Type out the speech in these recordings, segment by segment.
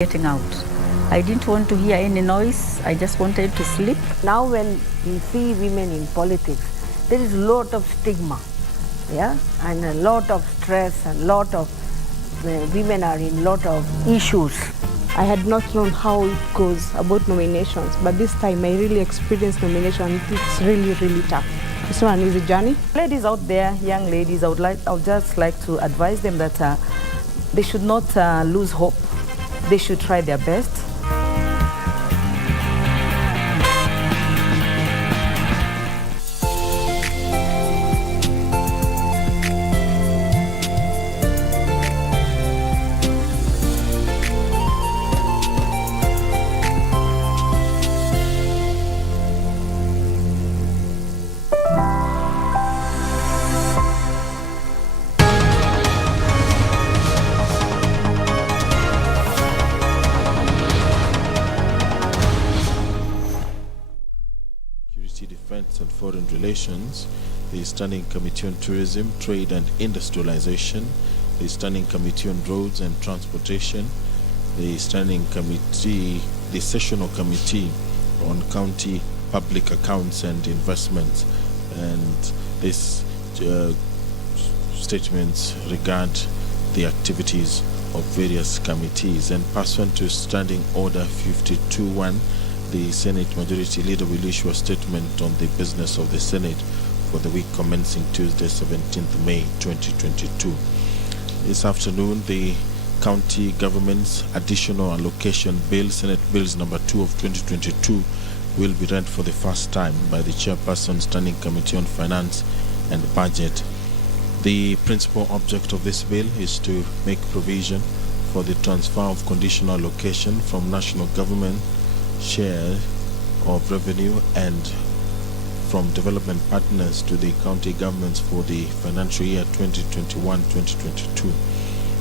getting out. I didn't want to hear any noise. I just wanted to sleep. Now when we see women in politics, there is a lot of stigma, and a lot of stress, and lot of women are in lot of issues. I had not known how it goes about nominations, but this time I really experienced nomination. It's really, really tough. It's not an easy journey. Ladies out there, young ladies, I would just like to advise them that they should not lose hope. They should try their best. Defense and Foreign Relations, the Standing Committee on Tourism, Trade and Industrialization, the Standing Committee on Roads and Transportation, the Standing Committee, the Sessional Committee on County Public Accounts and Investments, and these statements regard the activities of various committees. And pursuant to Standing Order 52-1, the Senate Majority Leader will issue a statement on the business of the Senate for the week commencing Tuesday, 17th May 2022. This afternoon, the County Government's Additional Allocation Bill, Senate Bills number 2 of 2022, will be read for the first time by the Chairperson, Standing Committee on Finance and Budget. The principal object of this bill is to make provision for the transfer of conditional allocation from national government share of revenue and from development partners to the county governments for the financial year 2021-2022.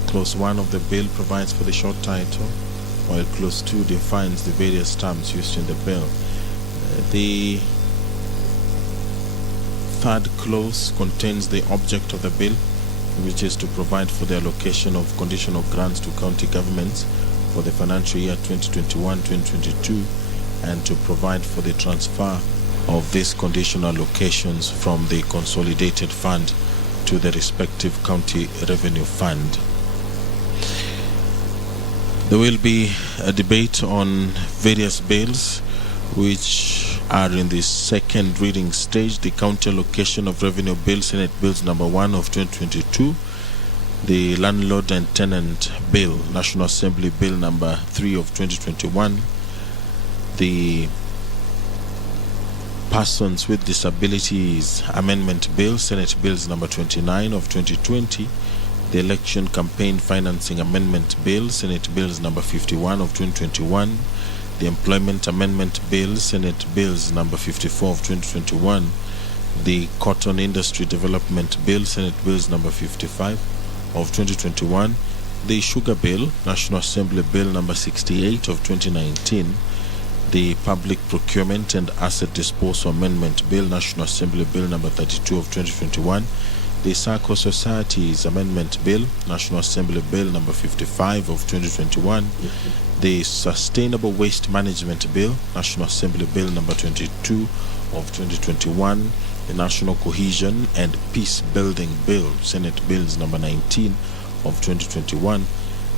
Clause 1 of the bill provides for the short title, while Clause 2 defines the various terms used in the bill. The third clause contains the object of the bill, which is to provide for the allocation of conditional grants to county governments for the financial year 2021-2022 and to provide for the transfer of these conditional allocations from the consolidated fund to the respective county revenue fund. There will be a debate on various bills which are in the second reading stage. The County Allocation of Revenue Bill, Senate Bills number 1 of 2022, the Landlord and Tenant Bill, National Assembly Bill number 3 of 2021, the Persons with Disabilities Amendment Bill, Senate Bills number 29 of 2020, the Election Campaign Financing Amendment Bill, Senate Bills number 51 of 2021, the Employment Amendment Bill, Senate Bills number 54 of 2021, the Cotton Industry Development Bill, Senate Bills number 55 of 2021, the Sugar Bill, National Assembly Bill number 68 of 2019, the Public Procurement and Asset Disposal Amendment Bill, National Assembly Bill number 32 of 2021, the Circle Societies Amendment Bill, National Assembly Bill number 55 of 2021, the Sustainable Waste Management Bill, National Assembly Bill number 22 of 2021, the National Cohesion and Peace Building Bill, Senate Bills number 19 of 2021,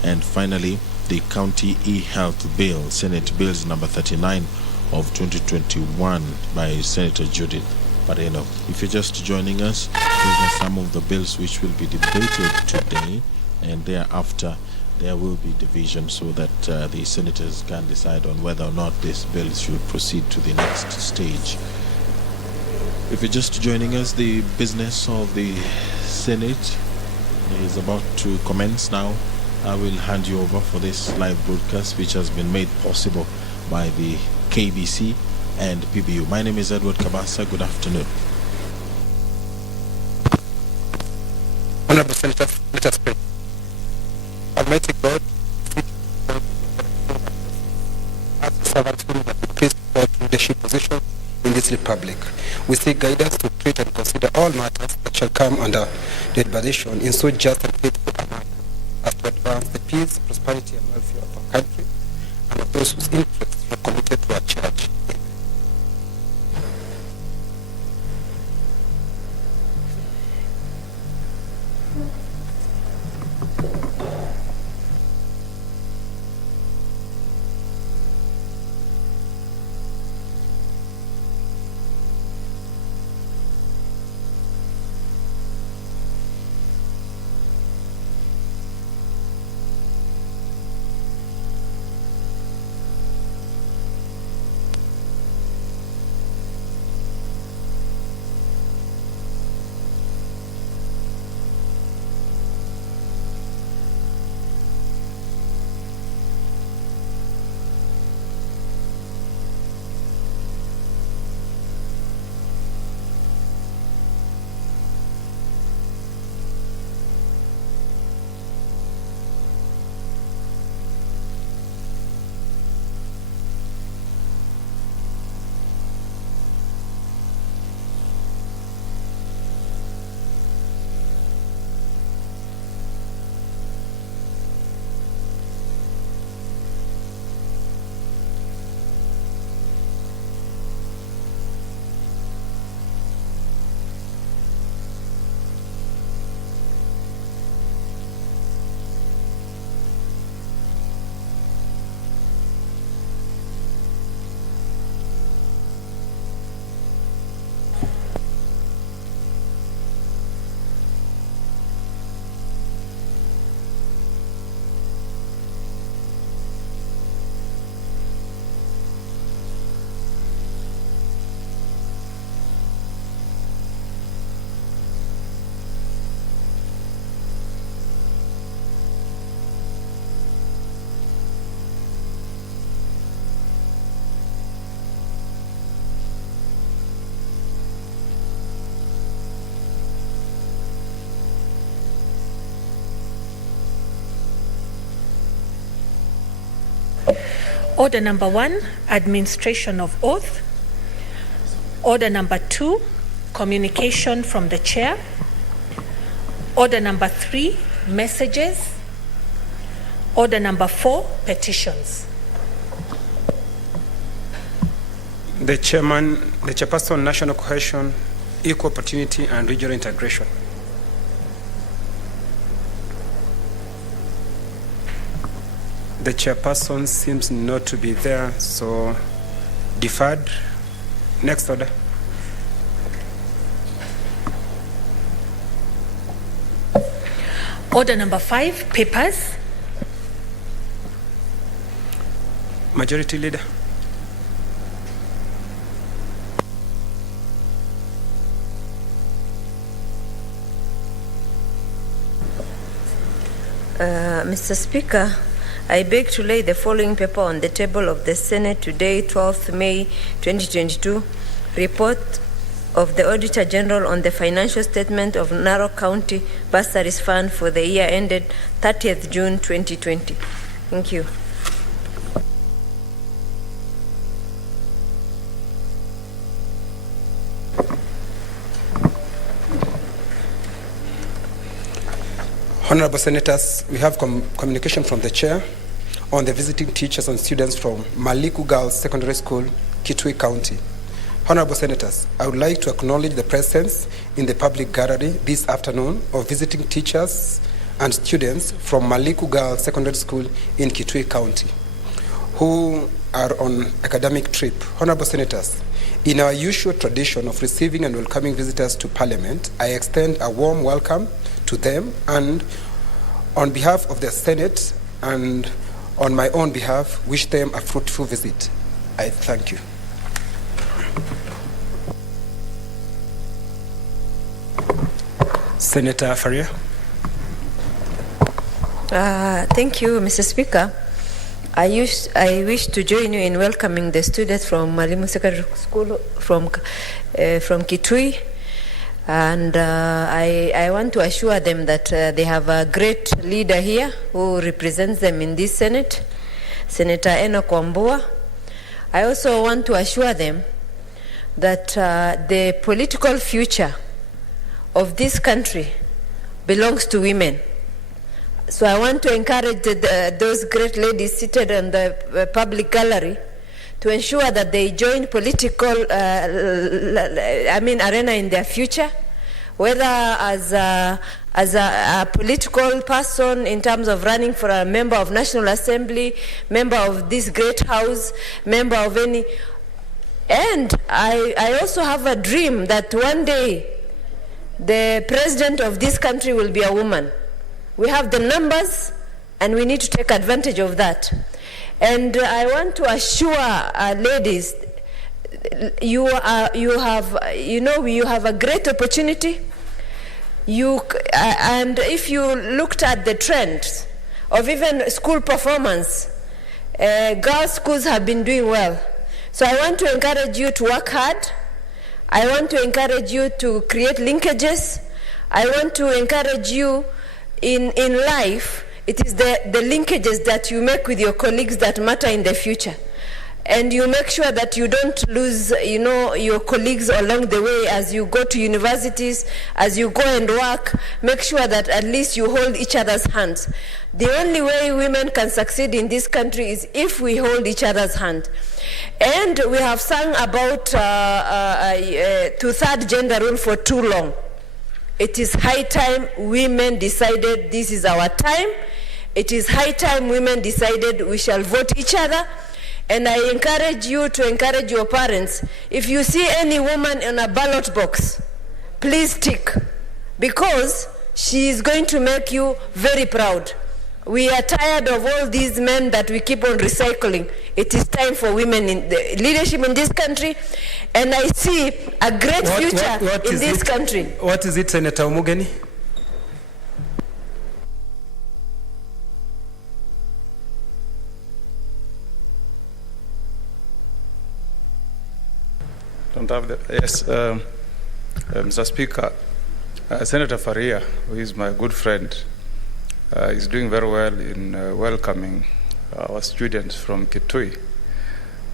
and finally the County E-Health Bill, Senate Bills number 39 of 2021 by Senator Judith Pareno. If you're just joining us, these are some of the bills which will be debated today, and thereafter there will be division so that the senators can decide on whether or not this bill should proceed to the next stage. If you're just joining us, the business of the Senate is about to commence now. I will hand you over for this live broadcast, which has been made possible by the KBC and PBU. My name is Edward Kabasa. Good afternoon. Honorable Senator, let us pray. Almighty God, as a servant whom you have been placed for leadership position in this republic, we seek guidance to treat and consider all matters that shall come under the administration in so just and faithful a manner as to advance the peace, prosperity, and welfare of our country and of those whose interests are committed to our church. Order number 1, administration of oath. Order number 2, communication from the chair. Order number 3, messages. Order number 4, petitions. The chairperson, national cohesion, equal opportunity, and regional integration. The chairperson seems not to be there, so deferred. Next order. Order number 5, papers. Majority Leader. Mr. Speaker, I beg to lay the following paper on the table of the Senate today, 12th May 2022. Report of the Auditor General on the financial statement of Narok County Bursaries Fund for the year ended 30th June 2020. Thank you. Honorable Senators, we have communication from the Chair on the visiting teachers and students from Maliku Girls Secondary School, Kitui County. Honorable Senators, I would like to acknowledge the presence in the public gallery this afternoon of visiting teachers and students from Maliku Girls Secondary School in Kitui County, who are on academic trip. Honorable Senators, in our usual tradition of receiving and welcoming visitors to Parliament, I extend a warm welcome to them, and on behalf of the Senate and on my own behalf, wish them a fruitful visit. I thank you. Senator Faria. Thank you, Mr. Speaker. I wish to join you in welcoming the students from Malimu Secondary School from Kitui. And I want to assure them that they have a great leader here who represents them in this Senate, Senator Enoch Wambua. I also want to assure them that the political future of this country belongs to women. So I want to encourage those great ladies seated in the public gallery to ensure that they join political arena in their future, whether as a political person in terms of running for a member of National Assembly, member of this great house, member of any. And I also have a dream that one day the president of this country will be a woman. We have the numbers and we need to take advantage of that. And I want to assure ladies, you have a great opportunity. And if you looked at the trends of even school performance, girls' schools have been doing well. So I want to encourage you to work hard. I want to encourage you to create linkages. I want to encourage you in life. It is the linkages that you make with your colleagues that matter in the future. And you make sure that you don't lose, your colleagues along the way as you go to universities, as you go and work. Make sure that at least you hold each other's hands. The only way women can succeed in this country is if we hold each other's hand. And we have sung about two-third gender rule for too long. It is high time women decided this is our time. It is high time women decided we shall vote each other. And I encourage you to encourage your parents. If you see any woman in a ballot box, please tick, because she is going to make you very proud. We are tired of all these men that we keep on recycling. It is time for women in the leadership in this country, and I see a great future in this country. What is it, Senator Omugeni? Mr. Speaker, Senator Faria, who is my good friend, is doing very well in welcoming our students from Kitui.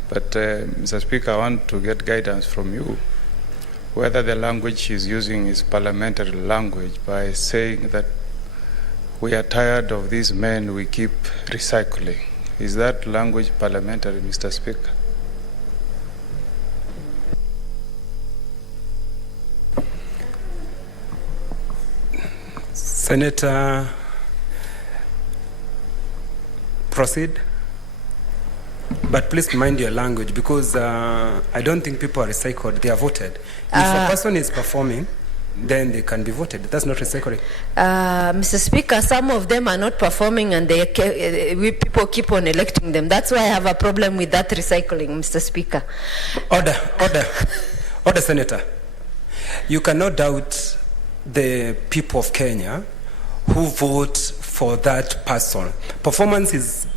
But Mr. Speaker, I want to get guidance from you whether the language she's using is parliamentary language by saying that we are tired of these men we keep recycling. Is that language parliamentary, Mr. Speaker? Senator, proceed. But please mind your language, because I don't think people are recycled. They are voted. If a person is performing, then they can be voted. That's not recycling. Mr. Speaker, some of them are not performing, and people keep on electing them. That's why I have a problem with that recycling, Mr. Speaker. Order, Senator. You cannot doubt the people of Kenya who vote for that person. Performance is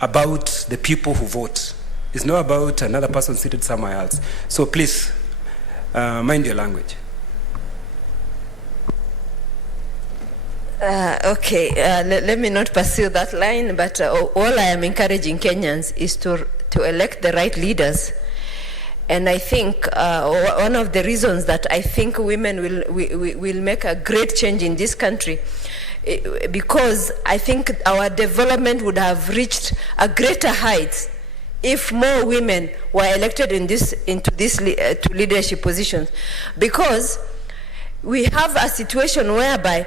about the people who vote. It's not about another person seated somewhere else. So please, mind your language. Let me not pursue that line, but all I am encouraging Kenyans is to elect the right leaders. And I think one of the reasons that I think women will make a great change in this country, because I think our development would have reached a greater heights if more women were elected to leadership positions. Because we have a situation whereby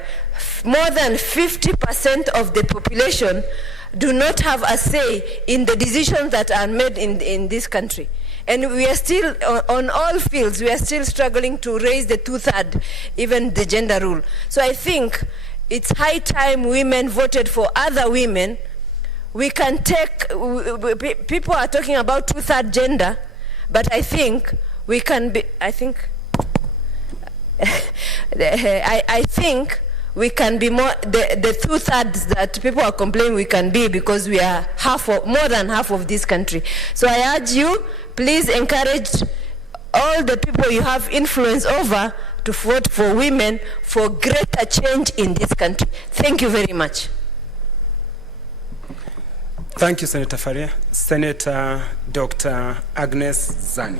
more than 50% of the population do not have a say in the decisions that are made in this country. And we are still, on all fields, we are still struggling to raise the two-third, even the gender rule. So I think it's high time women voted for other women. We can take, people are talking about two-third gender, but I think we can be, I think we can be more, the two-thirds that people are complaining we can be, because we are more than half of this country. So I urge you, please encourage all the people you have influence over to vote for women for greater change in this country. Thank you very much. Thank you, Senator Faria. Senator Dr. Agnes Zani.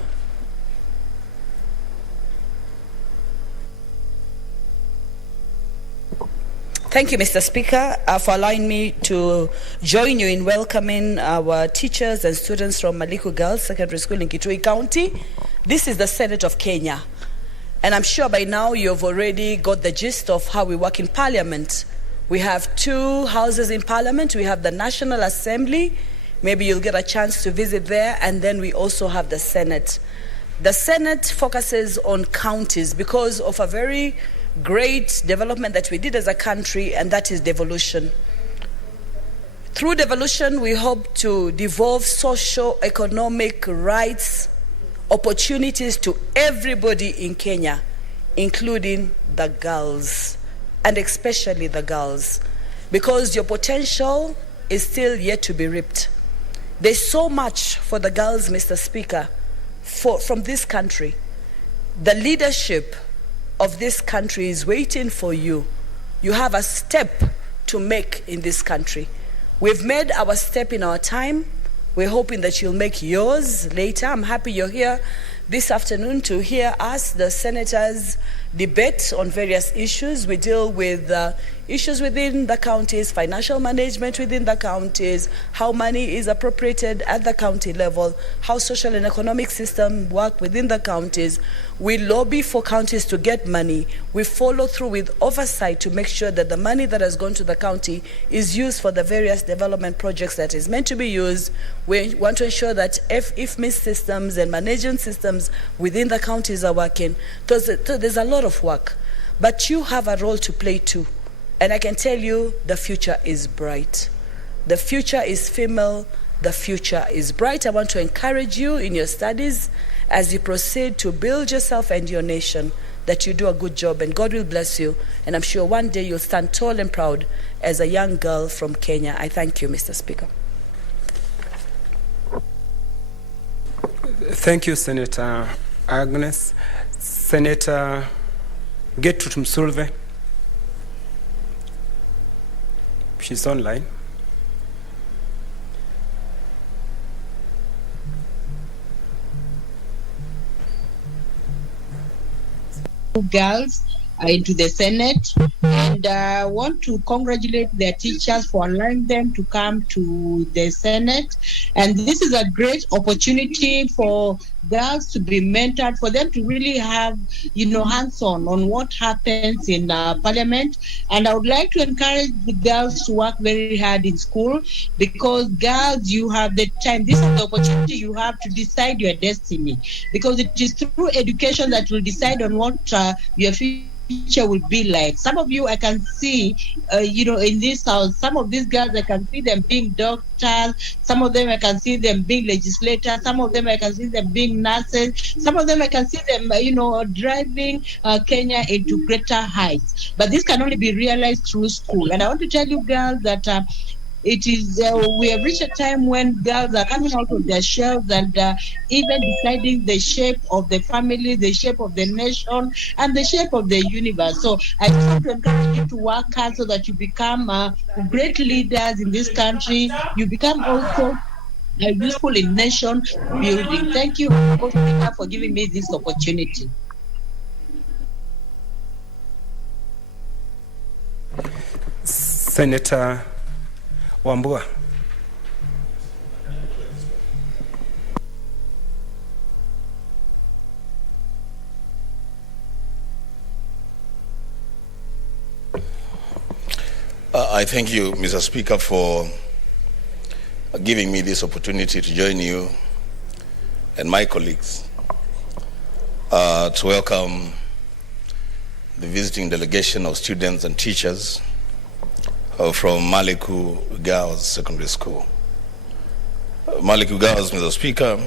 Thank you, Mr. Speaker, for allowing me to join you in welcoming our teachers and students from Maliku Girls Secondary School in Kitui County. This is the Senate of Kenya. And I'm sure by now you've already got the gist of how we work in Parliament. We have two houses in Parliament. We have the National Assembly. Maybe you'll get a chance to visit there. And then we also have the Senate. The Senate focuses on counties because of a very great development that we did as a country, and that is devolution. Through devolution, we hope to devolve socio-economic rights, opportunities to everybody in Kenya, including the girls, and especially the girls, because your potential is still yet to be reaped. There's so much for the girls, Mr. Speaker, from this country. The leadership of this country is waiting for you. You have a step to make in this country. We've made our step in our time. We're hoping that you'll make yours later. I'm happy you're here this afternoon to hear us, the senators, debate on various issues. We deal with issues within the counties, financial management within the counties, how money is appropriated at the county level, how social and economic systems work within the counties. We lobby for counties to get money. We follow through with oversight to make sure that the money that has gone to the county is used for the various development projects that is meant to be used. We want to ensure that IFMIS systems and management systems within the counties are working. So there's a lot of work, but you have a role to play too. And I can tell you the future is bright. The future is female. The future is bright. I want to encourage you in your studies as you proceed to build yourself and your nation, that you do a good job, and God will bless you. And I'm sure one day you'll stand tall and proud as a young girl from Kenya. I thank you, Mr. Speaker. Thank you, Senator Agnes. Senator Gertrude Msulve. She's online. Girls into the Senate, and I want to congratulate their teachers for allowing them to come to the Senate. And this is a great opportunity for girls to be mentored, for them to really have, hands-on on what happens in Parliament. And I would like to encourage the girls to work very hard in school, because girls, you have the time. This is the opportunity you have to decide your destiny, because it is through education that will decide on what your future will be like. Some of you I can see, in this house, some of these girls I can see them being doctors, some of them I can see them being legislators, some of them I can see them being nurses, some of them I can see them, driving Kenya into greater heights. But this can only be realized through school. And I want to tell you girls that it is we have reached a time when girls are coming out of their shells and even deciding the shape of the family, the shape of the nation, and the shape of the universe. So I just want to encourage you to work hard so that you become great leaders in this country. You become also useful in nation building. Thank you for giving me this opportunity. Senator Wambua. I thank you, Mr. Speaker, for giving me this opportunity to join you and my colleagues to welcome the visiting delegation of students and teachers from Maliku Girls Secondary School. Maliku Girls, Mr. Speaker,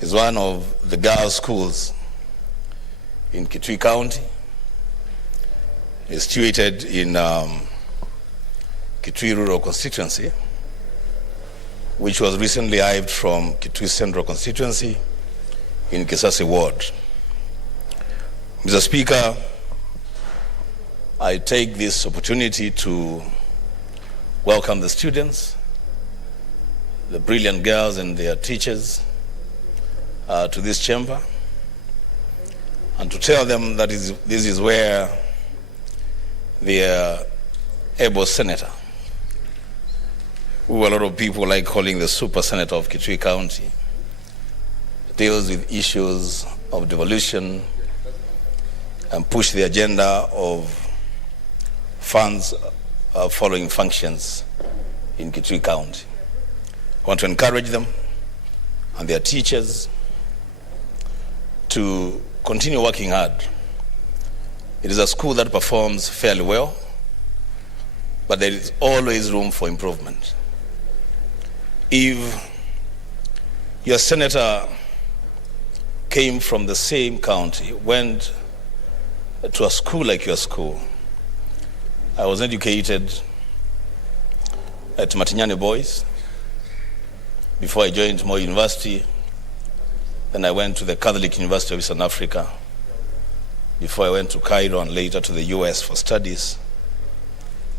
is one of the girls' schools in Kitui County. It's situated in Kitui Rural Constituency, which was recently hived from Kitui Central Constituency in Kisasi Ward. Mr. Speaker, I take this opportunity to welcome the students, the brilliant girls and their teachers to this chamber, and to tell them that this is where the able senator, who a lot of people like calling the super senator of Kitui County, deals with issues of devolution and push the agenda of funds following functions in Kitui County. I want to encourage them and their teachers to continue working hard. It is a school that performs fairly well, but there is always room for improvement. If your senator came from the same county, went to a school like your school, I was educated at Matinyane Boys before I joined Moi University. Then I went to the Catholic University of Eastern Africa before I went to Cairo and later to the US for studies.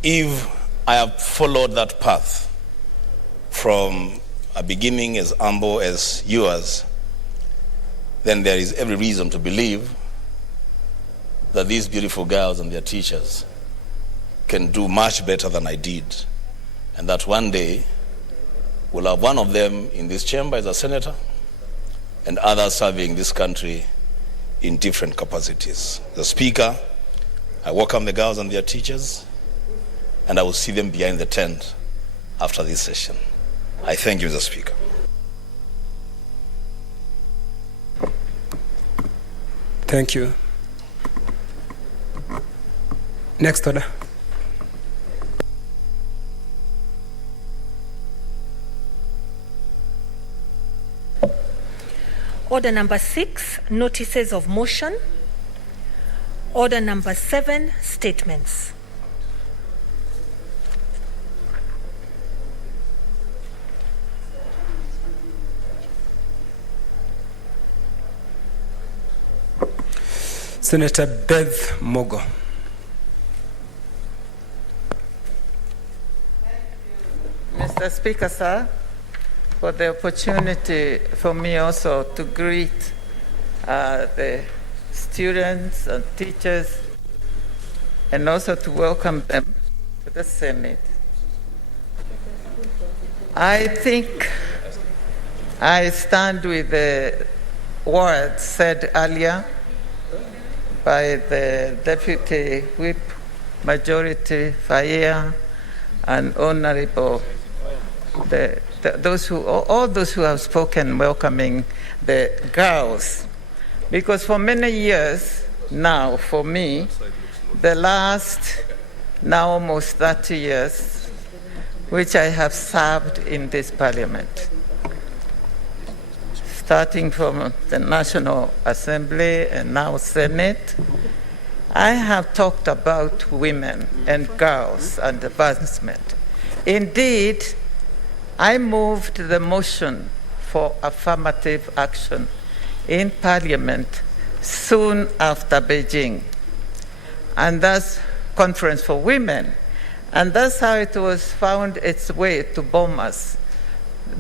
If I have followed that path from a beginning as humble as yours, then there is every reason to believe that these beautiful girls and their teachers can do much better than I did, and that one day we'll have one of them in this chamber as a senator and others serving this country in different capacities. The Speaker, I welcome the girls and their teachers, and I will see them behind the tent after this session. I thank you, Mr. Speaker. Thank you. Next order. Order number 6, notices of motion. Order number 7, statements. Senator Beth Mogo. Mr. Speaker, sir, for the opportunity for me also to greet the students and teachers and also to welcome them to the Senate. I think I stand with the words said earlier by the Deputy Whip, Majority Faye, and Honorable, all those who have spoken welcoming the girls. Because for many years now, for me, the last now almost 30 years, which I have served in this parliament, starting from the National Assembly and now Senate, I have talked about women and girls and advancement. Indeed, I moved the motion for affirmative action in Parliament soon after Beijing, and that's Conference for Women. And that's how it was found its way to Bomas,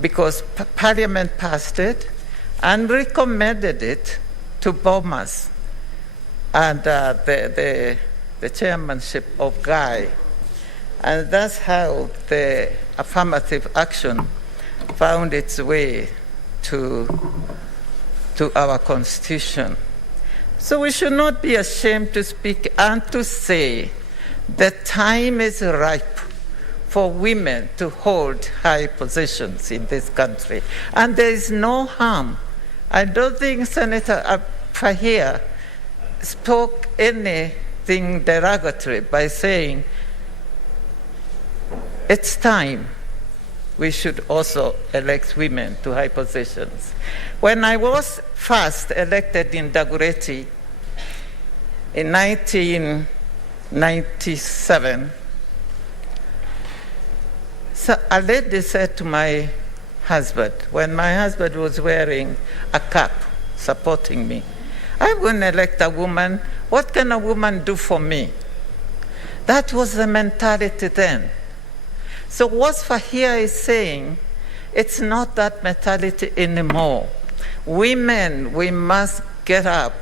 because Parliament passed it and recommended it to Bomas and the chairmanship of Guy. And that's how the affirmative action found its way to our Constitution. So we should not be ashamed to speak and to say that time is ripe for women to hold high positions in this country. And there is no harm. I don't think Senator Faye spoke anything derogatory by saying it's time we should also elect women to high positions. When I was first elected in Dagoretti in 1997, so a lady said to my husband, when my husband was wearing a cap supporting me, I'm going to elect a woman. What can a woman do for me? That was the mentality then. So what Fahia is saying, it's not that mentality anymore. Women, we must get up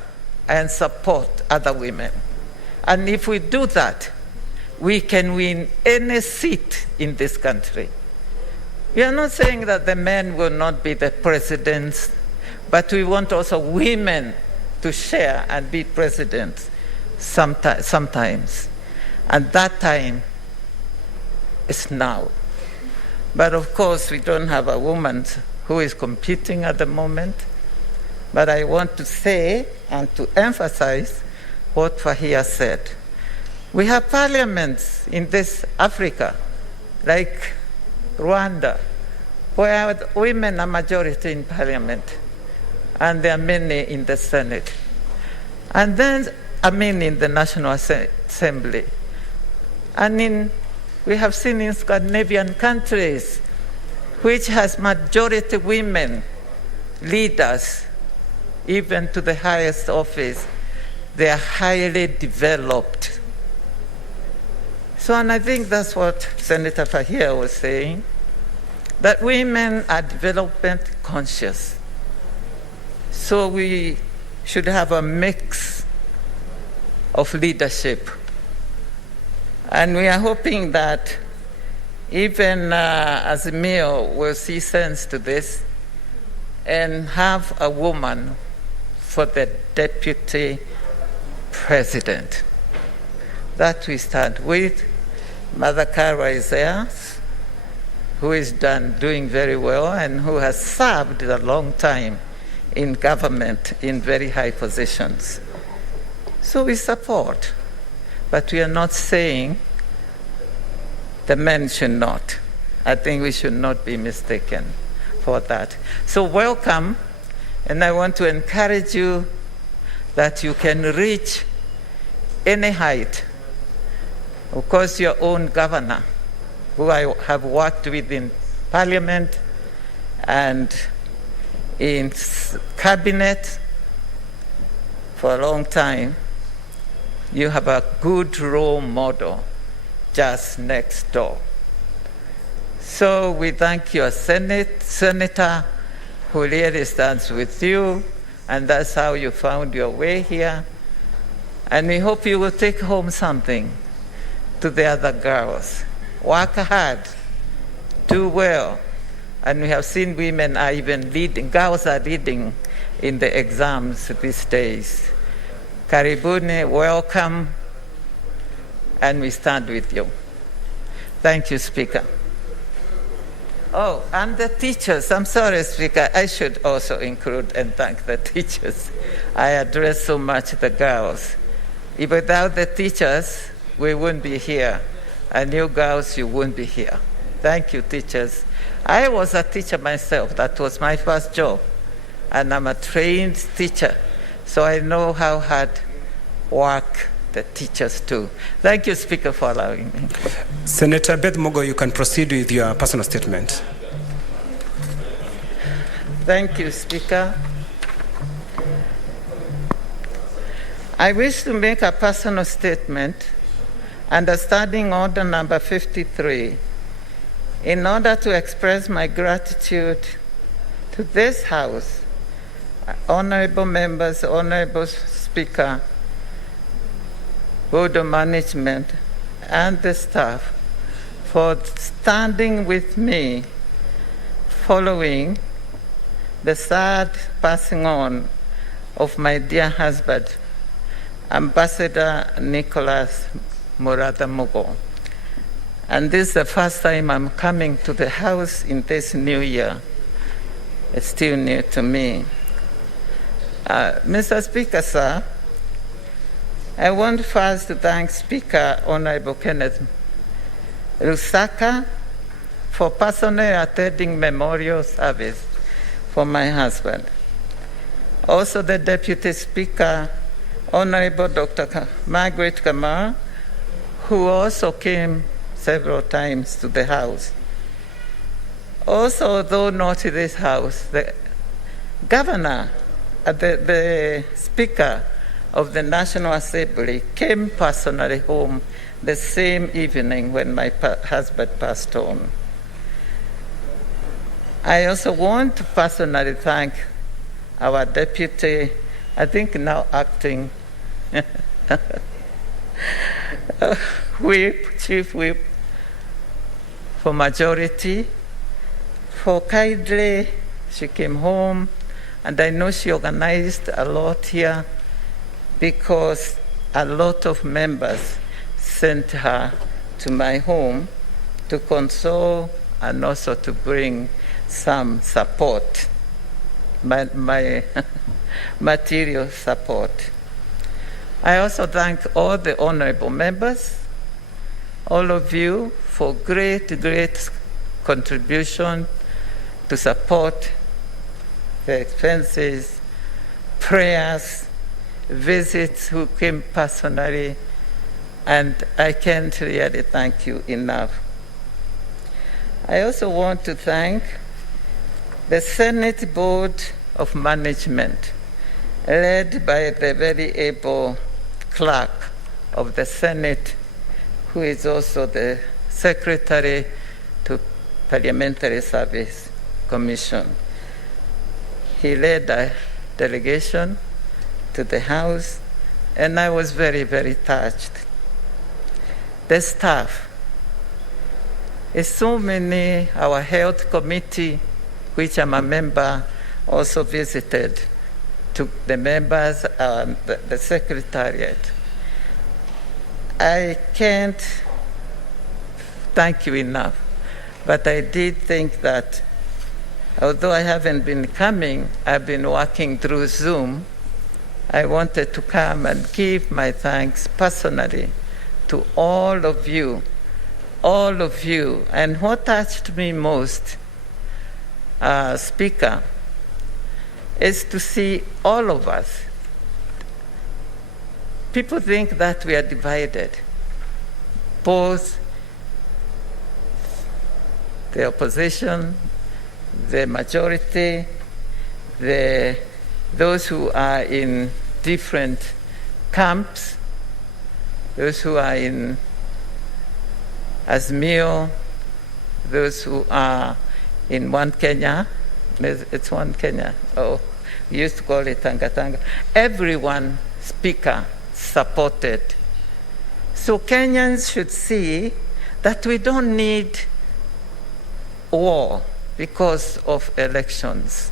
and support other women. And if we do that, we can win any seat in this country. We are not saying that the men will not be the presidents, but we want also women to share and be presidents sometimes. And that time is now. But of course, we don't have a woman who is competing at the moment. But I want to say and to emphasize what Fahia said. We have parliaments in this Africa, like Rwanda, where women are majority in parliament, and there are many in the Senate. And then, in the National Assembly. And we have seen in Scandinavian countries, which has majority women leaders, even to the highest office, they are highly developed. So, and I think that's what Senator Fahia was saying, that women are development conscious. So we should have a mix of leadership. And we are hoping that even Azimio will see sense to this and have a woman for the deputy president. That we start with. Mother Kara is there, who is doing very well and who has served a long time in government in very high positions. So we support, but we are not saying the men should not. I think we should not be mistaken for that. So welcome, and I want to encourage you that you can reach any height. Of course, your own governor, who I have worked with in parliament and in cabinet for a long time, you have a good role model just next door. So we thank your senator who really stands with you, and that's how you found your way here. And we hope you will take home something to the other girls. Work hard, do well. And we have seen women are even leading, girls are leading in the exams these days. Karibuni, welcome, and we stand with you. Thank you, Speaker. Oh, and the teachers. I'm sorry, Speaker. I should also include and thank the teachers. I address so much the girls. If without the teachers, we wouldn't be here. And you girls, you wouldn't be here. Thank you, teachers. I was a teacher myself. That was my first job. And I'm a trained teacher. So I know how hard work the teachers do. Thank you, Speaker, for allowing me. Senator Beth Mogo, you can proceed with your personal statement. Thank you, Speaker. I wish to make a personal statement under Standing Order number 53 in order to express my gratitude to this House, honorable members, honorable Speaker, Board of Management, and the staff for standing with me following the sad passing on of my dear husband, Ambassador Nicholas Murata Mogo. And this is the first time I'm coming to the House in this new year. It's still new to me. Mr. Speaker, sir, I want first to thank Speaker Honorable Kenneth Lusaka for personally attending memorial service for my husband. Also the Deputy Speaker, Honorable Dr. Margaret Kamar, who also came several times to the House. Also, though not to this House, the Governor, the Speaker of the National Assembly came personally home the same evening when my husband passed on. I also want to personally thank our deputy, I think now acting Chief Whip for majority, for kindly she came home, and I know she organized a lot here because a lot of members sent her to my home to console and also to bring some support, my material support. I also thank all the honorable members, all of you, for great contribution to support the expenses, prayers, visits who came personally, and I can't really thank you enough. I also want to thank the Senate Board of Management, led by the very able clerk of the Senate, who is also the Secretary to Parliamentary Service Commission. He led a delegation to the House, and I was very, very touched. The staff, is so many, our health committee, which I'm a member, also visited to the members and the secretariat. I can't thank you enough, but I did think that although I haven't been coming, I've been working through Zoom, I wanted to come and give my thanks personally to all of you. And what touched me most, Speaker, is to see all of us. People think that we are divided, both the opposition, the majority, those who are in different camps, those who are in Azimio, those who are in One Kenya. It's One Kenya. Oh, we used to call it Tanga Tanga. Everyone, Speaker, supported. So Kenyans should see that we don't need war because of elections.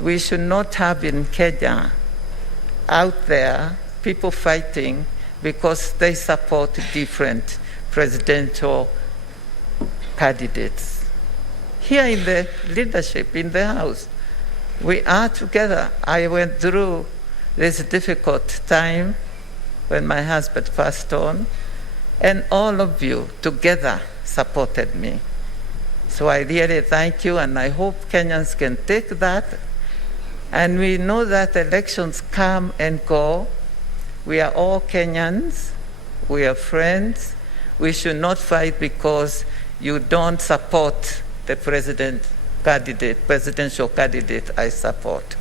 We should not have in Kenya out there people fighting because they support different presidential candidates. Here in the leadership, in the House, we are together. I went through this difficult time when my husband passed on, and all of you together supported me. So I really thank you, and I hope Kenyans can take that. And we know that elections come and go. We are all Kenyans. We are friends. We should not fight because you don't support the presidential candidate I support.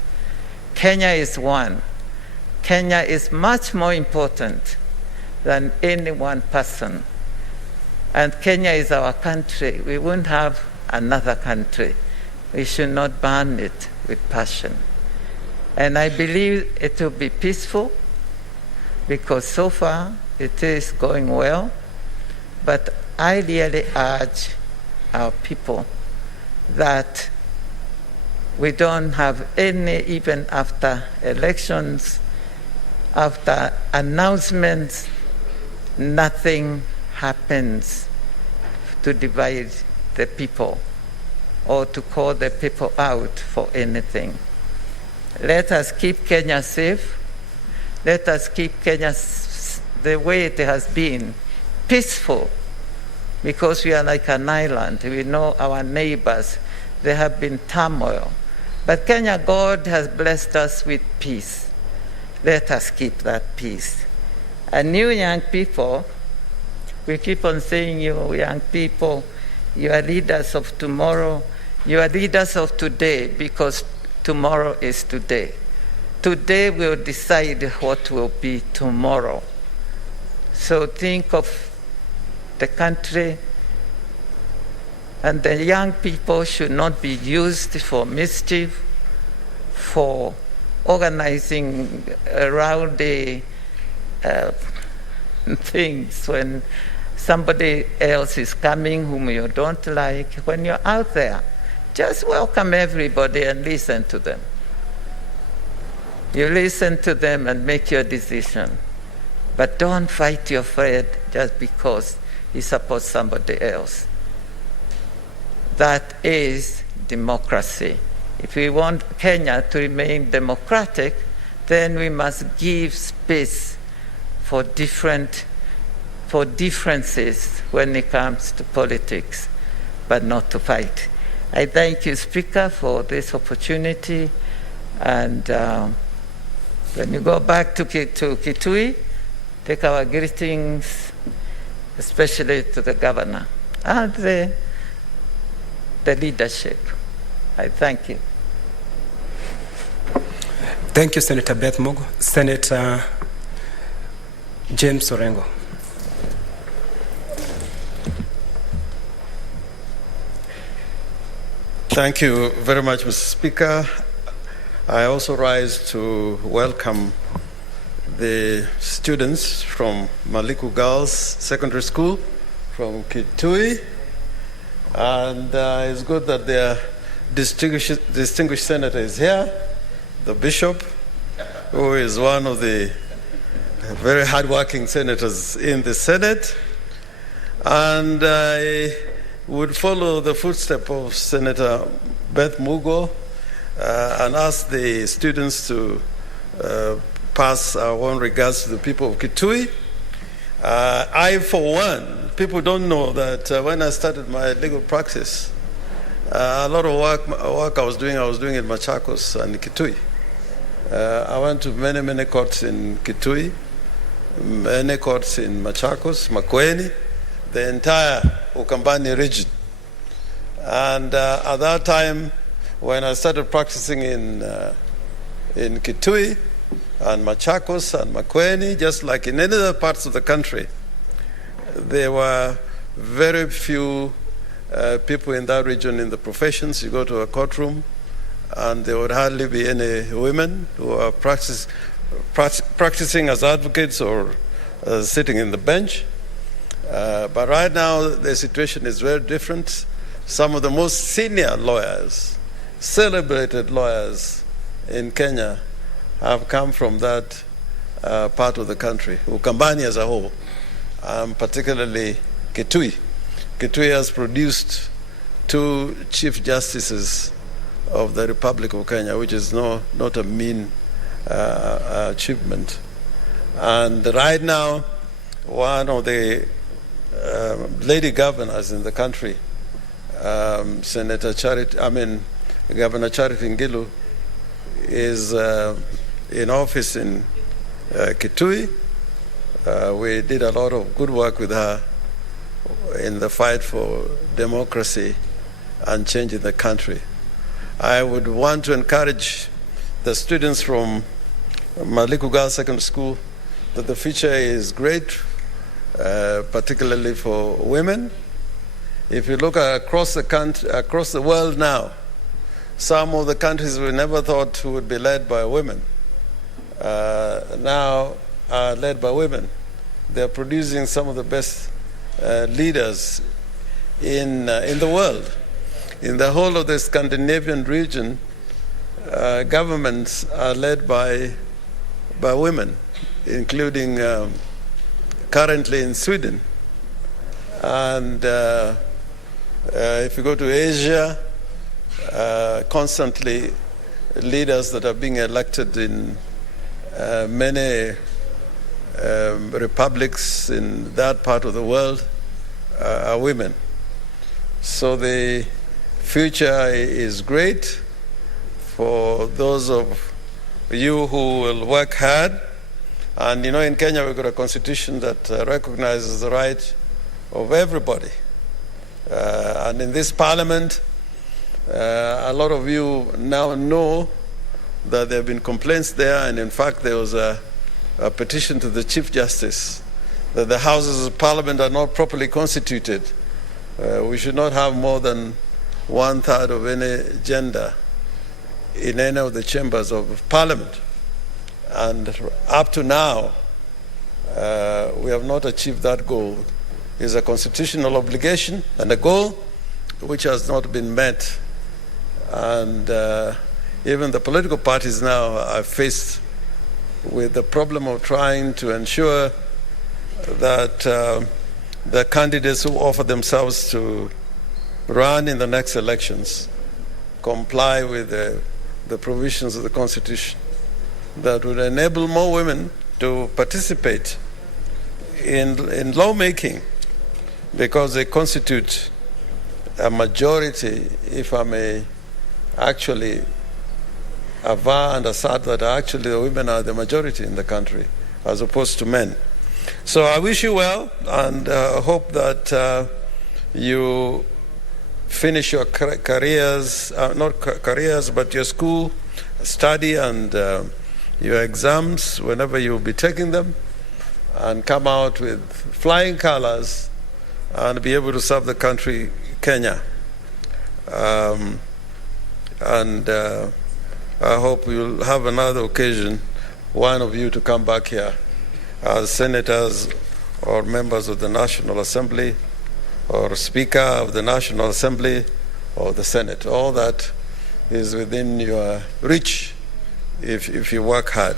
Kenya is one. Kenya is much more important than any one person. And Kenya is our country. We won't have another country. We should not burn it with passion. And I believe it will be peaceful because so far it is going well. But I really urge our people that we don't have any, even after elections, after announcements, nothing happens to divide the people or to call the people out for anything. Let us keep Kenya safe. Let us keep Kenya the way it has been, peaceful, because we are like an island. We know our neighbors. There have been turmoil. But Kenya, God has blessed us with peace. Let us keep that peace. And you young people, we keep on saying you young people, you are leaders of tomorrow. You are leaders of today because tomorrow is today. Today will decide what will be tomorrow. So think of the country, and the young people should not be used for mischief, for organizing rowdy things when somebody else is coming whom you don't like. When you're out there, just welcome everybody and listen to them. You listen to them and make your decision. But don't fight your friend just because he supports somebody else. That is democracy. If we want Kenya to remain democratic, then we must give space for differences when it comes to politics, but not to fight. I thank you, Speaker, for this opportunity. And when you go back to Kitui, take our greetings, especially to the governor and the leadership. I thank you. Thank you, Senator Beth Mogo. Senator James Orengo. Thank you very much, Mr. Speaker. I also rise to welcome the students from Maliku Girls Secondary School from Kitui. And it's good that their distinguished senator is here, the bishop, who is one of the very hardworking senators in the Senate. And I would follow the footsteps of Senator Beth Mugo and ask the students to pass our warm regards to the people of Kitui. I, for one, people don't know that when I started my legal practice, a lot of work I was doing in Machakos and Kitui. I went to many courts in Kitui, many courts in Machakos, Makueni, the entire Ukambani region. And at that time, when I started practicing in Kitui and Machakos and Makueni, just like in any other parts of the country, there were very few people in that region in the professions. You go to a courtroom, and there would hardly be any women who are practicing as advocates or sitting in the bench. But right now, the situation is very different. Some of the most senior lawyers, celebrated lawyers in Kenya, have come from that part of the country, Ukambani as a whole, particularly Kitui. Kitui has produced 2 chief justices of the Republic of Kenya, which is not a mean achievement. And right now, one of the lady governors in the country, Governor Charity Ngilu, is in office in Kitui. We did a lot of good work with her in the fight for democracy and change in the country. I would want to encourage the students from Maliku Girls Secondary School that the future is great, particularly for women. If you look across the country, across the world now, some of the countries we never thought would be led by women now are led by women. They're producing some of the best leaders in the world. In the whole of the Scandinavian region, governments are led by women, including currently in Sweden. And if you go to Asia, constantly leaders that are being elected in many republics in that part of the world are women. So the future is great for those of you who will work hard. And you know, in Kenya we've got a constitution that recognizes the right of everybody. And in this parliament, a lot of you now know that there have been complaints there, and in fact there was a petition to the Chief Justice that the Houses of Parliament are not properly constituted. We should not have more than 1/3 of any gender in any of the chambers of Parliament. And up to now, we have not achieved that goal. It's a constitutional obligation and a goal which has not been met. And even the political parties now are faced with the problem of trying to ensure that the candidates who offer themselves to run in the next elections comply with the provisions of the Constitution that would enable more women to participate in lawmaking, because they constitute a majority, if I may actually avow and assert that actually the women are the majority in the country as opposed to men. So I wish you well, and hope that you finish your careers, not careers, but your school study and your exams whenever you'll be taking them, and come out with flying colors and be able to serve the country, Kenya. I hope you'll have another occasion, one of you, to come back here as senators or members of the National Assembly or Speaker of the National Assembly or the Senate. All that is within your reach if you work hard.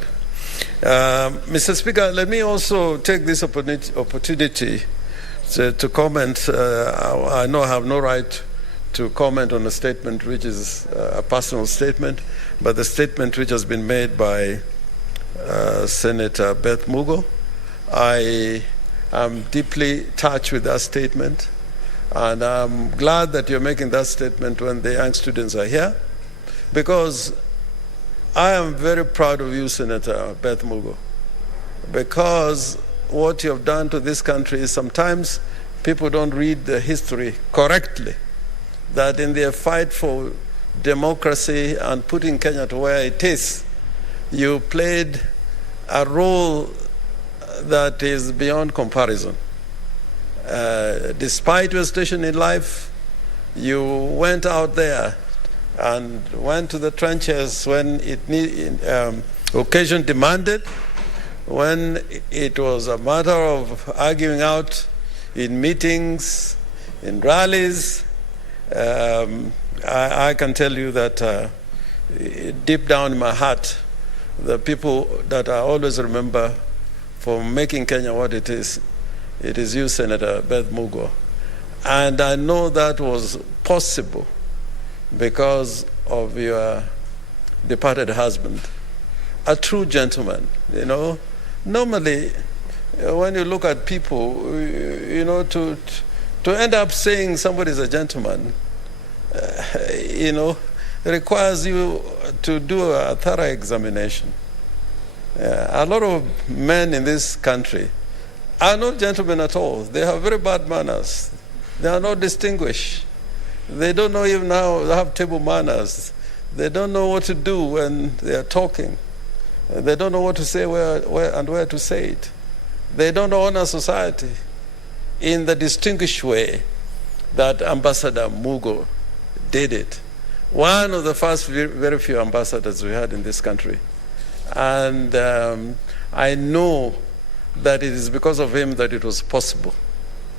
Mr. Speaker, let me also take this opportunity to comment. I know I have no right to comment on a statement which is a personal statement, but the statement which has been made by Senator Beth Mugo. I am deeply touched with that statement, and I'm glad that you're making that statement when the young students are here, because I am very proud of you, Senator Beth Mugo, because what you have done to this country is sometimes people don't read the history correctly, that in their fight for democracy and putting Kenya to where it is, you played a role that is beyond comparison. Despite your station in life, you went out there and went to the trenches when occasion demanded, when it was a matter of arguing out in meetings, in rallies. I can tell you that deep down in my heart, the people that I always remember for making Kenya what it is you, Senator Beth Mugo. And I know that was possible because of your departed husband, a true gentleman. You know, normally when you look at people, you know, to end up saying somebody's a gentleman, you know, requires you to do a thorough examination. A lot of men in this country are not gentlemen at all. They have very bad manners. They are not distinguished. They don't know even how to have table manners. They don't know what to do when they are talking. They don't know what to say, where to say it. They don't honor society in the distinguished way that Ambassador Mugo did it. One of the first very few ambassadors we had in this country. And I know that it is because of him that it was possible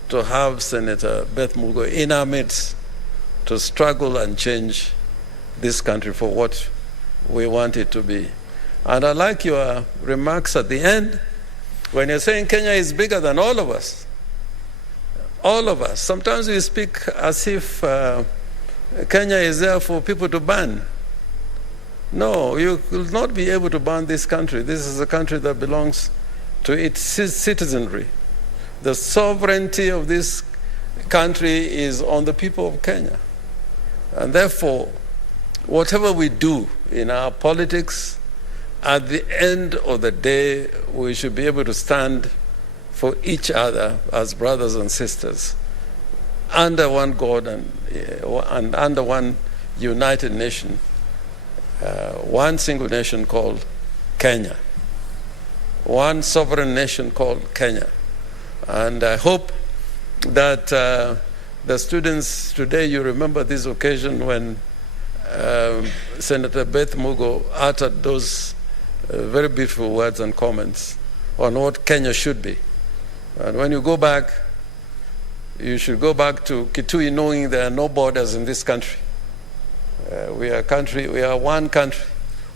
to have Senator Beth Mugo in our midst to struggle and change this country for what we want it to be. And I like your remarks at the end when you're saying Kenya is bigger than all of us. All of us. Sometimes we speak as if Kenya is there for people to ban. No, you will not be able to ban this country. This is a country that belongs to its citizenry. The sovereignty of this country is on the people of Kenya. And therefore, whatever we do in our politics, at the end of the day, we should be able to stand for each other as brothers and sisters under one God and under one united nation, one single nation called Kenya, one sovereign nation called Kenya. And I hope that the students today, you remember this occasion when Senator Beth Mugo uttered those very beautiful words and comments on what Kenya should be. And when you go back, you should go back to Kitui knowing there are no borders in this country. We are one country,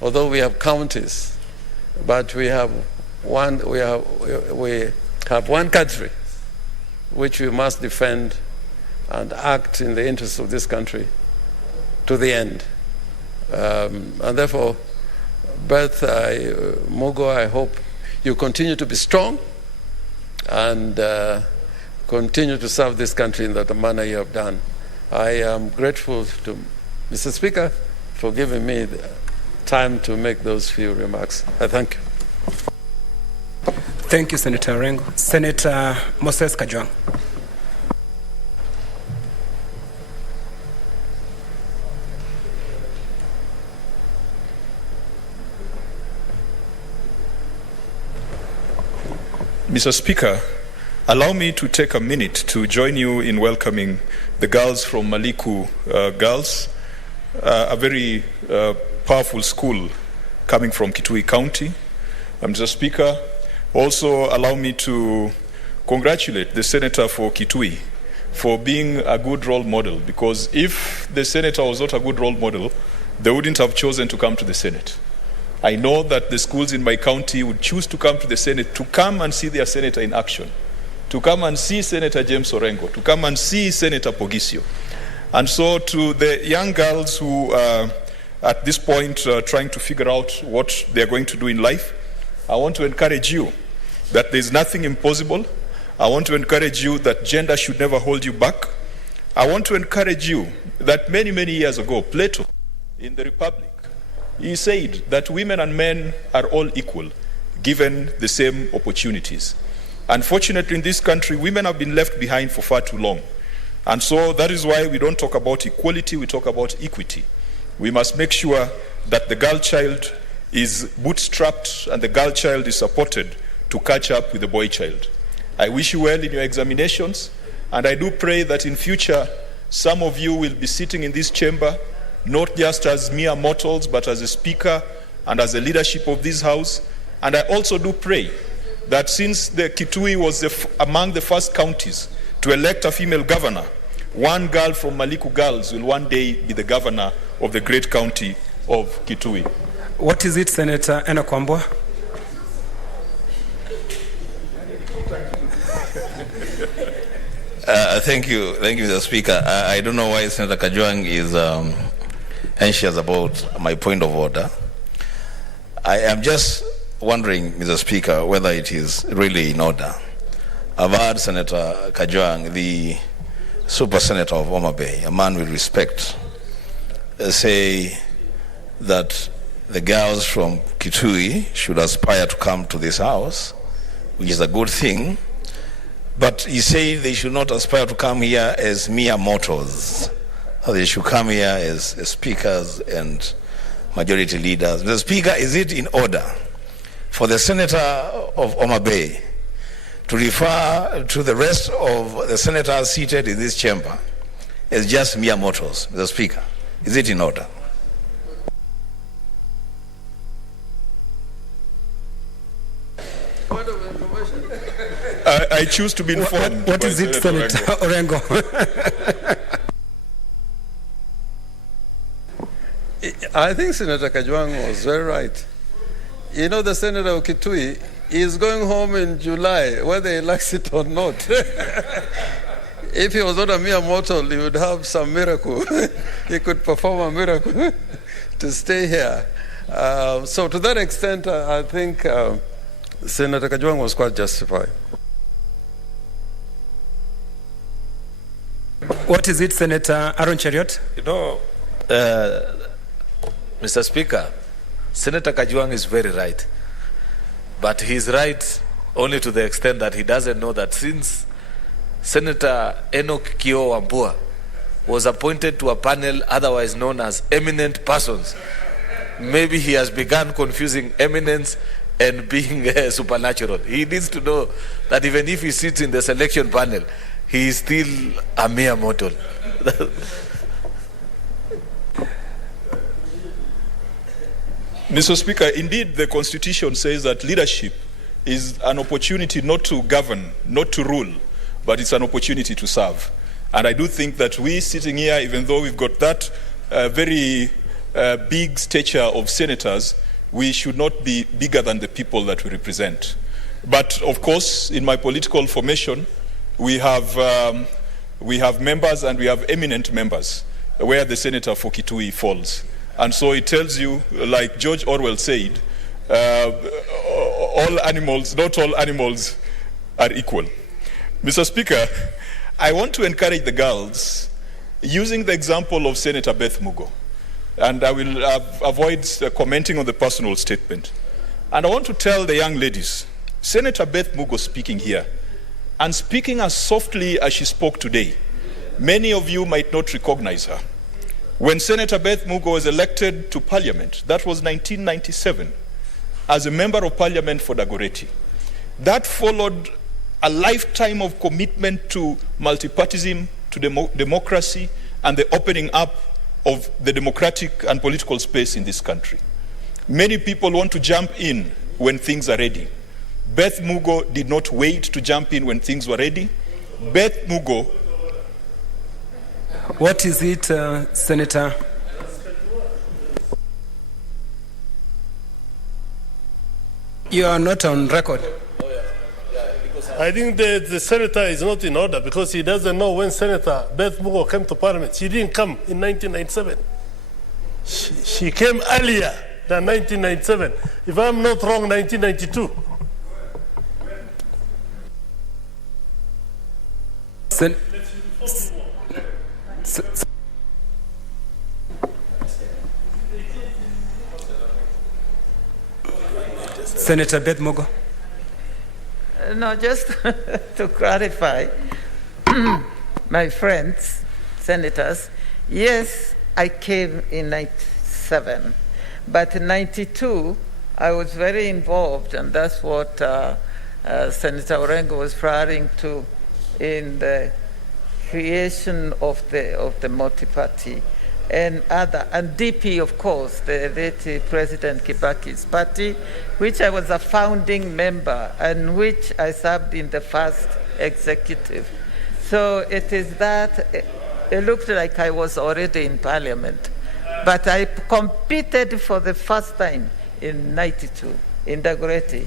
although we have counties, but we have one country which we must defend and act in the interests of this country to the end. And therefore, Beth Mugo, I hope you continue to be strong and continue to serve this country in the manner you have done. I am grateful to Mr. Speaker for giving me the time to make those few remarks. I thank you. Thank you, Senator Rengo. Senator Moses Kajwang. Mr. Speaker, allow me to take a minute to join you in welcoming the girls from Maliku Girls, a very powerful school coming from Kitui County. Mr. Speaker, also allow me to congratulate the Senator for Kitui for being a good role model, because if the Senator was not a good role model, they wouldn't have chosen to come to the Senate. I know that the schools in my county would choose to come to the Senate to come and see their senator in action, to come and see Senator James Orengo, to come and see Senator Pogisio. And so to the young girls who are at this point trying to figure out what they're going to do in life, I want to encourage you that there's nothing impossible. I want to encourage you that gender should never hold you back. I want to encourage you that many, many years ago, Plato in the Republic, he said that women and men are all equal, given the same opportunities. Unfortunately, in this country, women have been left behind for far too long. And so that is why we don't talk about equality, we talk about equity. We must make sure that the girl child is bootstrapped and the girl child is supported to catch up with the boy child. I wish you well in your examinations, and I do pray that in future, some of you will be sitting in this chamber not just as mere mortals, but as a speaker and as a leadership of this house. And I also do pray that since the Kitui was among the first counties to elect a female governor, one girl from Maliku Girls will one day be the governor of the great county of Kitui. What is it, Senator Enoch Wambua? Thank you, Mr. Speaker. I don't know why Senator Kajwang is anxious about my point of order. I am just wondering, Mr. Speaker, whether it is really in order. I've heard Senator Kajwang, the Super Senator of Homa Bay, a man with respect, say that the girls from Kitui should aspire to come to this house, which is a good thing, but he said they should not aspire to come here as mere mortals. They should come here as speakers and majority leaders. Mr. Speaker, is it in order for the Senator of Homa Bay to refer to the rest of the senators seated in this chamber as just mere mortals? Mr. Speaker, is it in order? I choose to be informed. What is it, Senator Orengo? I think Senator Kajwang was very right. You know, the Senator of Kitui is going home in July, whether he likes it or not. If he was not a mere mortal, he would have some miracle. He could perform a miracle to stay here. So to that extent, I think Senator Kajwang was quite justified. What is it, Senator Aaron Cheriot? You know, Mr. Speaker, Senator Kajwang is very right. But he's right only to the extent that he doesn't know that since Senator Enoch Kio Wambua was appointed to a panel otherwise known as eminent persons, maybe he has begun confusing eminence and being supernatural. He needs to know that even if he sits in the selection panel, he is still a mere mortal. Mr. Speaker, indeed the Constitution says that leadership is an opportunity not to govern, not to rule, but it's an opportunity to serve. And I do think that we sitting here, even though we've got that very big stature of senators, we should not be bigger than the people that we represent. But of course, in my political formation, we have members and we have eminent members where the senator for Kitui falls. And so it tells you, like George Orwell said, all animals, not all animals are equal. Mr. Speaker, I want to encourage the girls using the example of Senator Beth Mugo. And I will avoid commenting on the personal statement. And I want to tell the young ladies, Senator Beth Mugo speaking here, and speaking as softly as she spoke today, many of you might not recognize her. When Senator Beth Mugo was elected to Parliament, that was 1997, as a member of Parliament for Dagoretti. That followed a lifetime of commitment to multipartyism, to democracy, and the opening up of the democratic and political space in this country. Many people want to jump in when things are ready. Beth Mugo did not wait to jump in when things were ready. Beth Mugo. What is it, Senator? You are not on record. I think the senator is not in order because he doesn't know when Senator Beth Mugo came to Parliament. She didn't come in 1997. She came earlier than 1997. If I'm not wrong, 1992. Senator Beth Mugo. No, just to clarify, my friends, senators, yes, I came in 97, but in 92, I was very involved, and that's what Senator Orengo was referring to in the creation of the multi-party and DP, of course, the late President Kibaki's party, which I was a founding member and which I served in the first executive. So it is that, it looked like I was already in Parliament. But I competed for the first time in 92 in Dagoretti.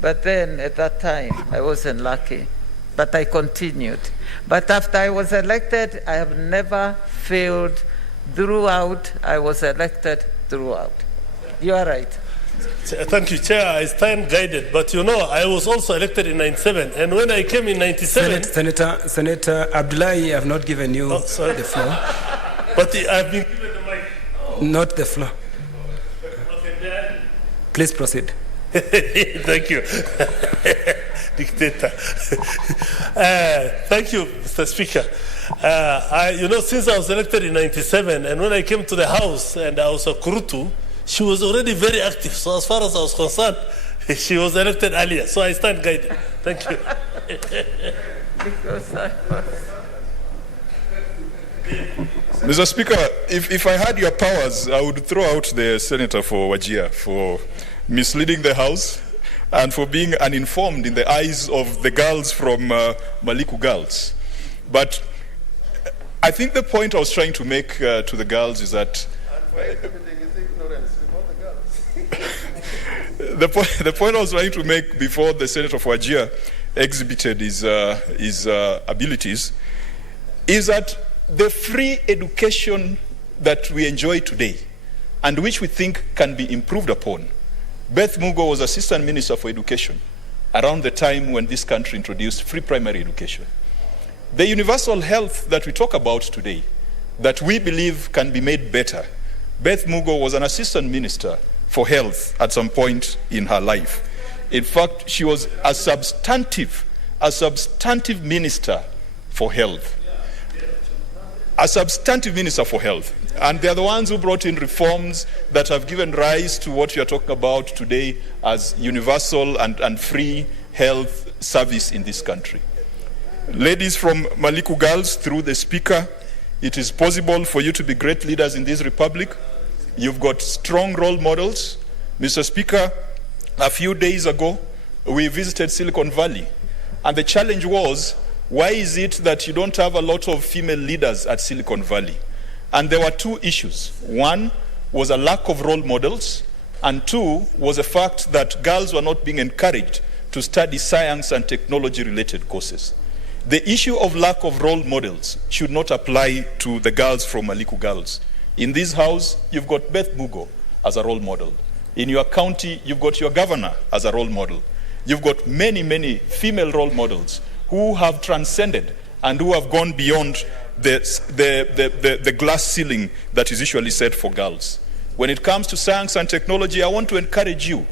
But then at that time, I wasn't lucky. But I continued. But after I was elected, I have never failed. Throughout, I was elected throughout. You are right. Thank you, Chair. I stand guided. But you know, I was also elected in 97. And when I came in 97... Senator Abdullahi, I have not given you the floor. But I've been given the mic. Not the floor. Okay, please proceed. Thank you. Dictator. Thank you, Mr. Speaker. You know, since I was elected in 97, and when I came to the House and I was a Kurutu, she was already very active. So as far as I was concerned, she was elected earlier. So I stand guided. Thank you. Because I was... Mr. Speaker, if I had your powers, I would throw out the senator for Wajir for misleading the House and for being uninformed in the eyes of the girls from Maliku Girls. But I think the point I was trying to make to the girls is that the point I was trying to make before the Senator for Wajir exhibited his abilities is that the free education that we enjoy today and which we think can be improved upon. Beth Mugo was Assistant Minister for Education around the time when this country introduced free primary education. The universal health that we talk about today, that we believe can be made better, Beth Mugo was an Assistant Minister for Health at some point in her life. In fact, she was a substantive Minister for Health. A substantive Minister for Health. And they're the ones who brought in reforms that have given rise to what you're talking about today as universal and free health service in this country. Ladies from Maliku Girls, through the Speaker, it is possible for you to be great leaders in this republic. You've got strong role models. Mr. Speaker, a few days ago, we visited Silicon Valley. And the challenge was, why is it that you don't have a lot of female leaders at Silicon Valley? And there were two issues. One was a lack of role models, and two was the fact that girls were not being encouraged to study science and technology-related courses. The issue of lack of role models should not apply to the girls from Maliku Girls. In this house, you've got Beth Mugo as a role model. In your county, you've got your governor as a role model. You've got many, many female role models who have transcended and who have gone beyond the glass ceiling that is usually set for girls. When it comes to science and technology, I want to encourage you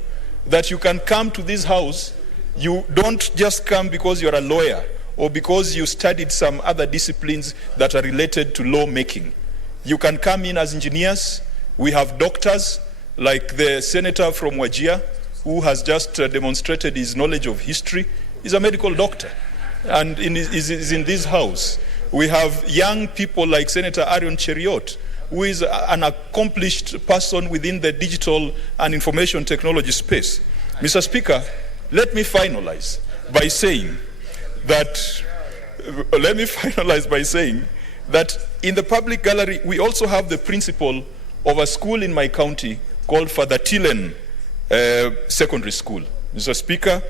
that you can come to this house. You don't just come because you're a lawyer or because you studied some other disciplines that are related to lawmaking. You can come in as engineers. We have doctors, like the senator from Wajir, who has just demonstrated his knowledge of history. He's a medical doctor and is in this house. We have young people like Senator Arion Cheriot, who is an accomplished person within the digital and information technology space. Mr. Speaker, let me finalize by saying that in the public gallery, we also have the principal of a school in my county called Father Tillen Secondary School. Mr. Speaker,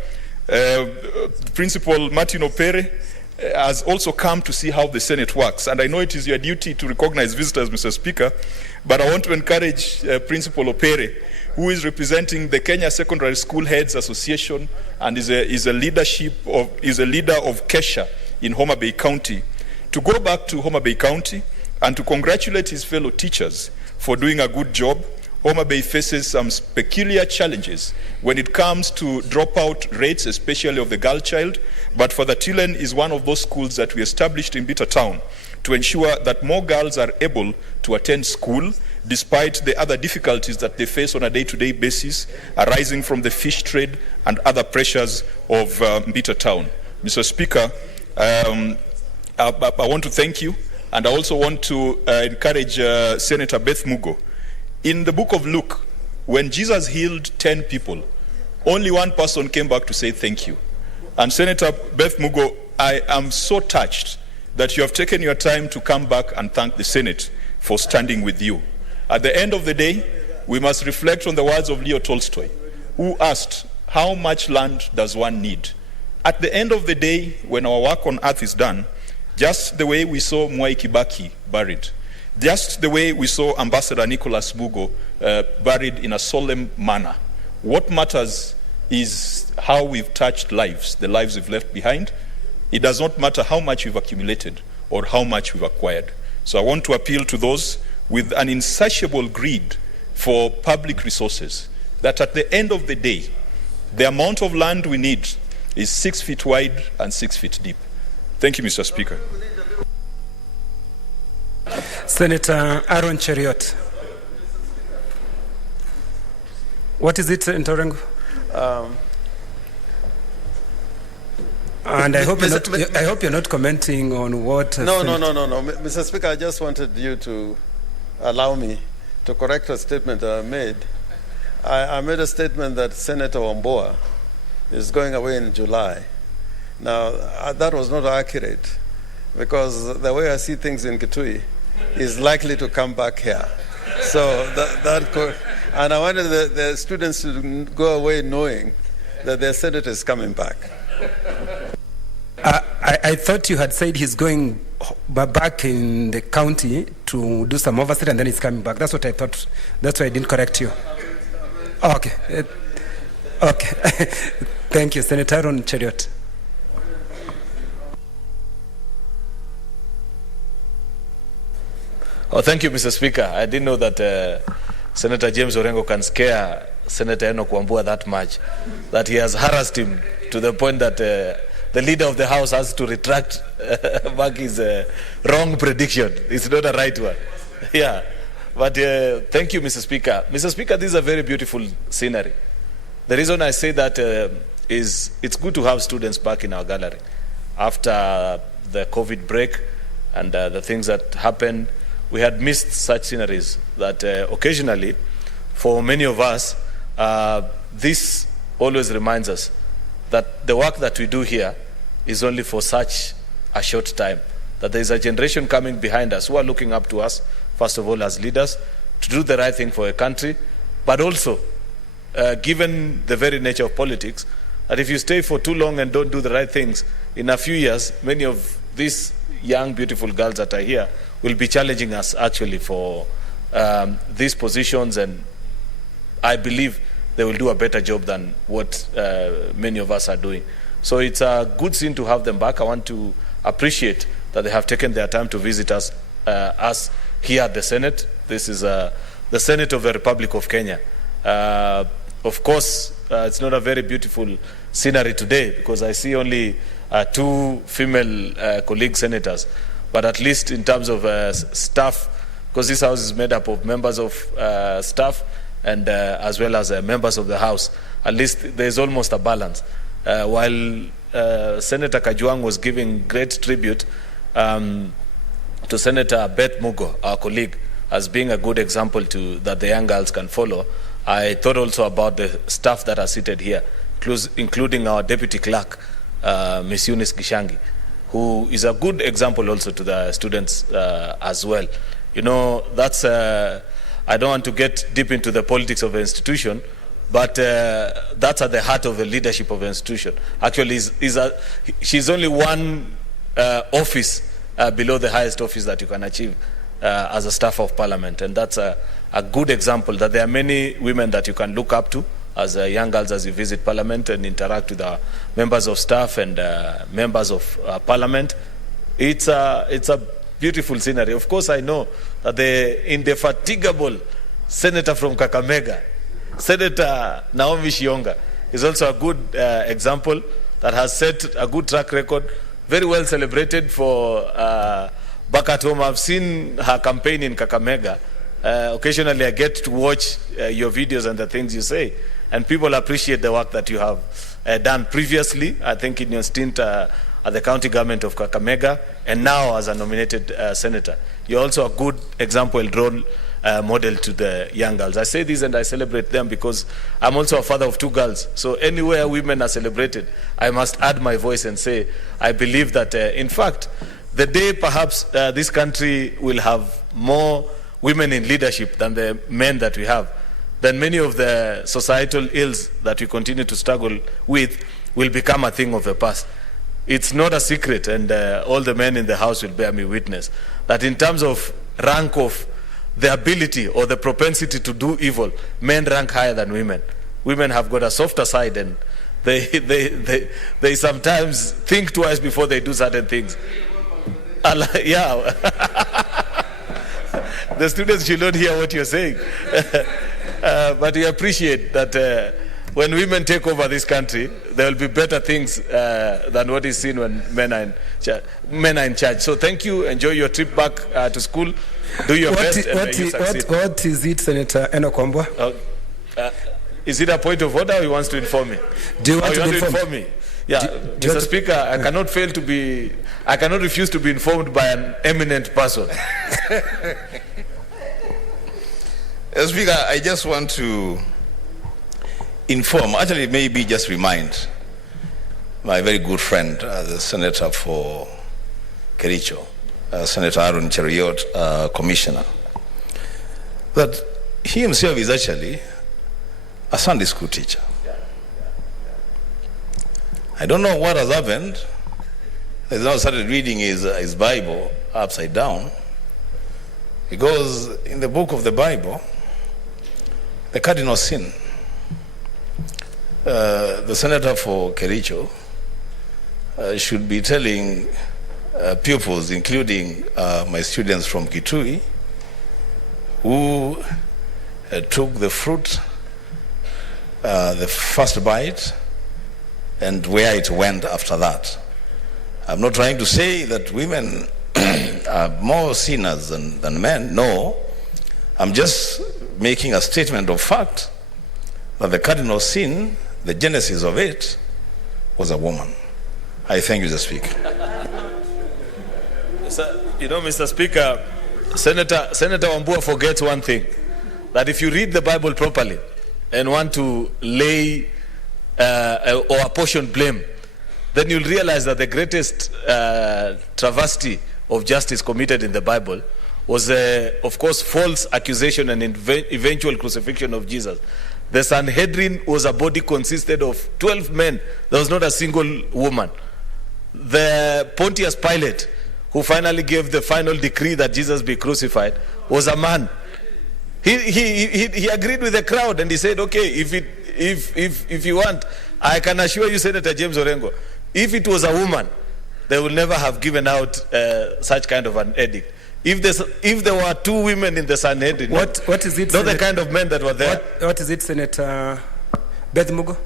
Principal Martin Opere has also come to see how the Senate works. And I know it is your duty to recognize visitors, Mr. Speaker, but I want to encourage Principal Opere, who is representing the Kenya Secondary School Heads Association and is a leader of Kesha in Homa Bay County, to go back to Homa Bay County and to congratulate his fellow teachers for doing a good job. Homa Bay faces some peculiar challenges when it comes to dropout rates, especially of the girl child. But Father Tillen is one of those schools that we established in Bitter Town to ensure that more girls are able to attend school, despite the other difficulties that they face on a day-to-day basis arising from the fish trade and other pressures of Bitter Town. Mr. Speaker, I want to thank you, and I also want to encourage Senator Beth Mugo. In the book of Luke, when Jesus healed 10 people, only one person came back to say thank you. And Senator Beth Mugo, I am so touched that you have taken your time to come back and thank the Senate for standing with you. At the end of the day, we must reflect on the words of Leo Tolstoy, who asked, how much land does one need? At the end of the day, when our work on earth is done, just the way we saw Mwai Kibaki buried, just the way we saw Ambassador Nicholas Mugo buried in a solemn manner, what matters is how we've touched lives, the lives we've left behind. It does not matter how much we've accumulated or how much we've acquired. So I want to appeal to those with an insatiable greed for public resources, that at the end of the day, the amount of land we need is 6 feet wide and 6 feet deep. Thank you, Mr. Speaker. Senator Aaron Cheriot. What is it, Ntorengo? And I hope you're not commenting on what... No. Mr. Speaker, I just wanted you to allow me to correct a statement that I made. I made a statement that Senator Wambua is going away in July. Now, that was not accurate, because the way I see things in Kitui is likely to come back here. So that could... And I wanted the students to go away knowing that their senator is coming back. I thought you had said he's going back in the county to do some oversight and then he's coming back. That's what I thought. That's why I didn't correct you. Okay. Okay. Thank you, Senator Aaron Cheriot. Oh, thank you, Mr. Speaker. I didn't know that Senator James Orengo can scare Senator Enoch Wambua that much, that he has harassed him to the point that the leader of the House has to retract back his wrong prediction. It's not a right one. Yeah. But thank you, Mr. Speaker. Mr. Speaker, this is a very beautiful scenery. The reason I say that is it's good to have students back in our gallery after the COVID break and the things that happened. We had missed such sceneries that occasionally, for many of us, this always reminds us that the work that we do here is only for such a short time, that there is a generation coming behind us who are looking up to us, first of all as leaders, to do the right thing for a country, but also, given the very nature of politics, that if you stay for too long and don't do the right things, in a few years, many of these young, beautiful girls that are here will be challenging us actually for these positions, and I believe they will do a better job than what many of us are doing. So it's a good thing to have them back. I want to appreciate that they have taken their time to visit us here at the Senate. This is the Senate of the Republic of Kenya. Of course, it's not a very beautiful scenery today because I see only 2 female colleague senators, but at least in terms of staff, because this house is made up of members of staff and as well as members of the House, at least there's almost a balance. While Senator Kajwang was giving great tribute to Senator Beth Mugo, our colleague, as being a good example that the young girls can follow, I thought also about the staff that are seated here, including our deputy clerk, Ms. Eunice Gishangi, who is a good example also to the students as well. You know, that's, I don't want to get deep into the politics of the institution, but that's at the heart of the leadership of the institution. Actually, she's only one office below the highest office that you can achieve as a staff of parliament. And that's a good example that there are many women that you can look up to as young girls as you visit parliament and interact with the members of staff and members of parliament. It's a beautiful scenery. Of course, I know that the indefatigable senator from Kakamega, Senator Naomi Shionga, is also a good example that has set a good track record, very well celebrated for back at home. I've seen her campaign in Kakamega. Occasionally I get to watch your videos and the things you say, and people appreciate the work that you have done previously, I think in your stint at the county government of Kakamega, and now as a nominated senator. You're also a good example and role model to the young girls. I say this and I celebrate them because I'm also a father of 2 girls. So anywhere women are celebrated, I must add my voice and say, I believe that in fact, the day perhaps this country will have more women in leadership than the men that we have, then many of the societal ills that we continue to struggle with will become a thing of the past. It's not a secret, and all the men in the house will bear me witness, that in terms of rank of the ability or the propensity to do evil, men rank higher than women. Women have got a softer side, and they sometimes think twice before they do certain things. Yeah. The students should not hear what you're saying. But we appreciate that when women take over this country, there will be better things than what is seen when men are in charge. So thank you. Enjoy your trip back to school. Do your best and you succeed. What is it, Senator Enoch Wambua? Is it a point of order or he wants to inform me? Do you want to inform me? Yeah, Mr. Speaker, I cannot refuse to be informed by an eminent person. Speaker, I just want to inform, actually maybe just remind my very good friend, the Senator for Kericho, Senator Aaron Cheriot, Commissioner, that he himself is actually a Sunday school teacher. I don't know what has happened. He's now started reading his Bible upside down, because in the book of the Bible, the cardinal sin, the senator for Kericho should be telling pupils, including my students from Kitui, who took the fruit, the first bite, and where it went after that. I'm not trying to say that women are more sinners than men. No, I'm just making a statement of fact that the cardinal sin, the genesis of it, was a woman. I thank you, Mr. Speaker. You know, Mr. Speaker, Senator Wambua forgets one thing, that if you read the Bible properly and want to lay or apportion blame, then you'll realize that the greatest travesty of justice committed in the Bible was, of course, false accusation and eventual crucifixion of Jesus. The Sanhedrin was a body consisted of 12 men. There was not a single woman. The Pontius Pilate, who finally gave the final decree that Jesus be crucified, was a man. He agreed with the crowd and he said, okay, if you want, I can assure you, Senator James Orengo, if it was a woman, they would never have given out such kind of an edict. If there were two women in the Sanhedrin, what is it? Not the kind of men that were there. What is it, Senator Beth Mugo?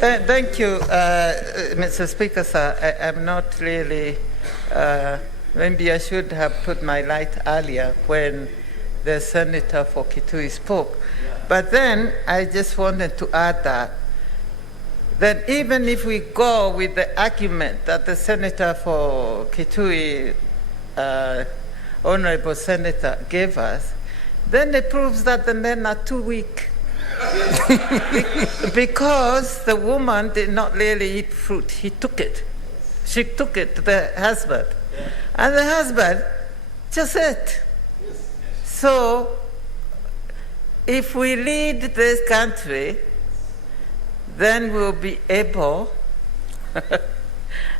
Thank you, Mr. Speaker, sir. I'm not really, maybe I should have put my light earlier when the senator for Kitui spoke. But then I just wanted to add that even if we go with the argument that the senator for Kitui, Honorable Senator, gave us, then it proves that the men are too weak. Because the woman did not really eat fruit. He took it. She took it to the husband. And the husband just ate. So, if we lead this country, then we'll be able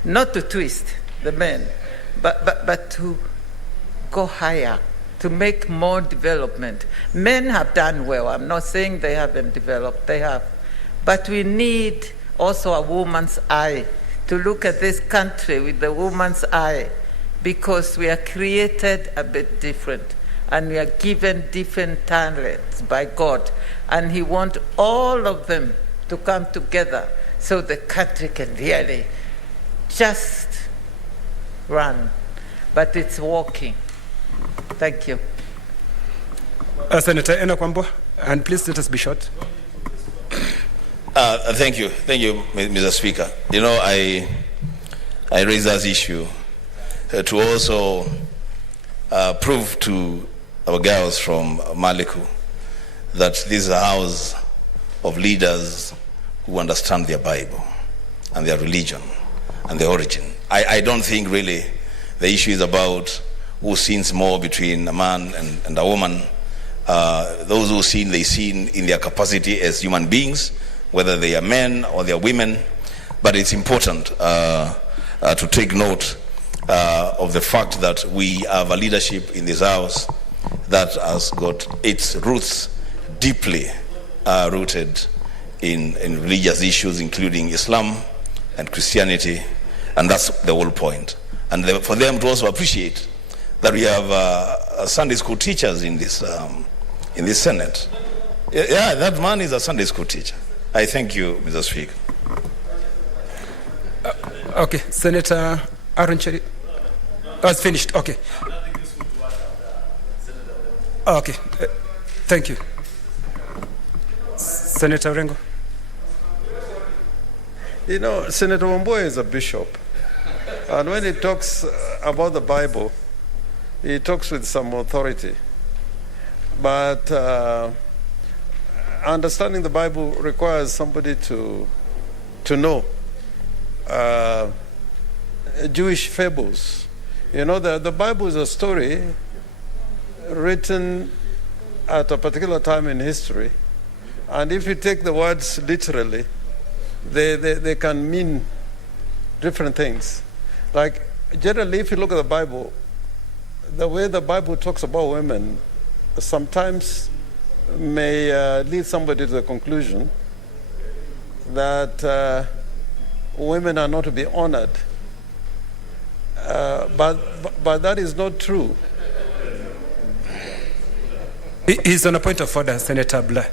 not to twist the men, but to go higher, to make more development. Men have done well. I'm not saying they haven't developed. They have. But we need also a woman's eye to look at this country with the woman's eye, because we are created a bit different and we are given different talents by God. And He wants all of them to come together so the country can really just run. But it's working. Thank you. Senator Enoch Wambua, and please let us be short. Thank you, Mr. Speaker. You know, I raise this issue to also prove to our girls from Maliku that this is a house of leaders who understand their Bible and their religion and their origin. I don't think really the issue is about who sins more between a man and a woman. Those who sin, they sin in their capacity as human beings, whether they are men or they are women. But it's important to take note of the fact that we have a leadership in this house that has got its roots deeply rooted in religious issues, including Islam and Christianity, and that's the whole point. And for them to also appreciate that we have Sunday school teachers in this Senate. Yeah, that man is a Sunday school teacher. I thank you, Mr. Speaker. Okay, Senator Aaron Cherry. That's finished. Okay. Okay. Thank you. Senator Orengo. You know, Senator Wambua is a bishop. And when he talks about the Bible, he talks with some authority. But understanding the Bible requires somebody to know Jewish fables. You know, the Bible is a story written at a particular time in history. And if you take the words literally, they can mean different things. Like, generally, if you look at the Bible, the way the Bible talks about women sometimes may lead somebody to the conclusion that women are not to be honored. But that is not true. He's on a point of order, Senator Blair.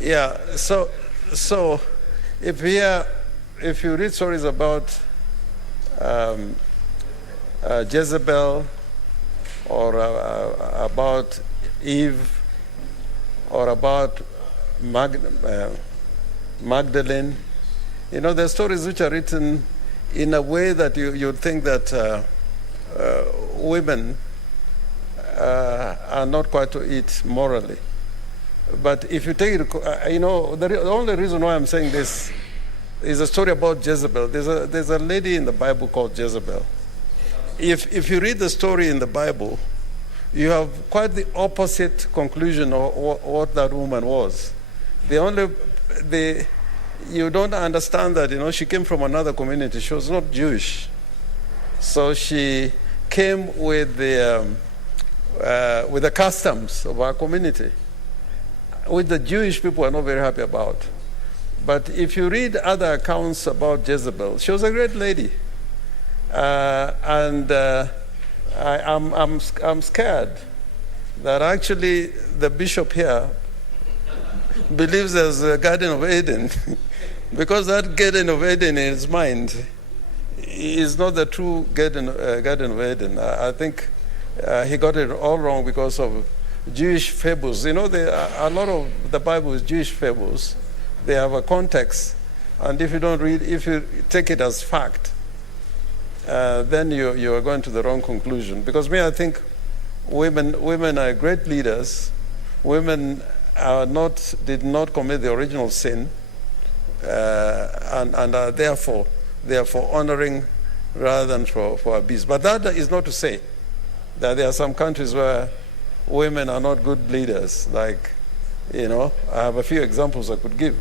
Yeah, so if you read stories about Jezebel or about Eve or about Magdalene, you know, there are stories which are written in a way that you'd think that women are not quite to it morally. But if you take it, the only reason why I'm saying this is a story about Jezebel. There's a lady in the Bible called Jezebel. If you read the story in the Bible, you have quite the opposite conclusion of what that woman was. You don't understand that, she came from another community. She was not Jewish. So she came with the customs of our community, which the Jewish people are not very happy about. But if you read other accounts about Jezebel, she was a great lady. I'm scared that actually the bishop here believes there's a Garden of Eden, because that Garden of Eden in his mind is not the true Garden of Eden. I think he got it all wrong because of Jewish fables. A lot of the Bible is Jewish fables. They have a context, and if you take it as fact, then you are going to the wrong conclusion. Because I think women are great leaders. Women did not commit the original sin, and are therefore honoring rather than for abuse. But that is not to say that there are some countries where women are not good leaders. Like, I have a few examples I could give,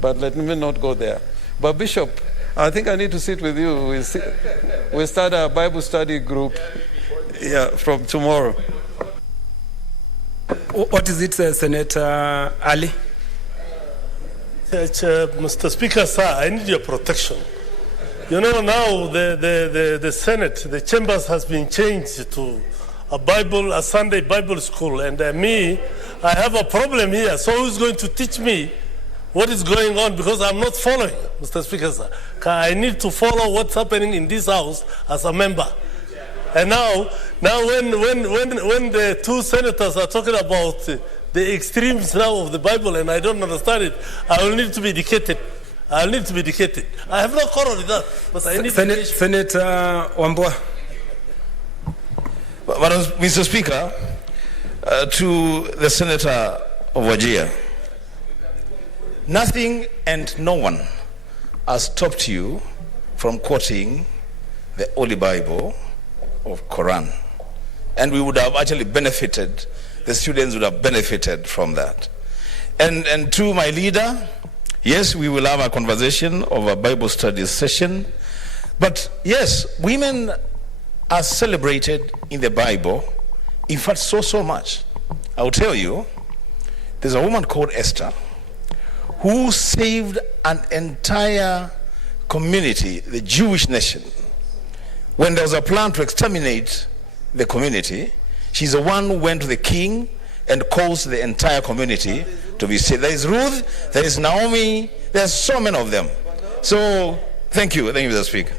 but let me not go there. But Bishop, I think I need to sit with you. We'll start a Bible study group from tomorrow. What is it, Senator Ali? Mr. Speaker, sir, I need your protection. Now the Senate, the chambers has been changed to a Sunday Bible school, and I have a problem here. So who's going to teach me what is going on? Because I'm not following, Mr. Speaker, sir. I need to follow what's happening in this house as a member. And now when the two senators are talking about the extremes now of the Bible, and I don't understand it, I will need to be educated. I have no quarrel with that, but I need Senator Wambua. But Mr. Speaker, to the Senator of Wajir, nothing and no one has stopped you from quoting the Holy Bible of Quran. And we would have actually benefited, the students would have benefited from that. And to my leader, yes, we will have a conversation of a Bible study session. But yes, women are celebrated in the Bible, in fact, so much. I'll tell you, there's a woman called Esther who saved an entire community, the Jewish nation. When there was a plan to exterminate the community, she's the one who went to the king and caused the entire community to be saved. There is Ruth, there is Naomi, there's so many of them. So, thank you, Mr. Speaker.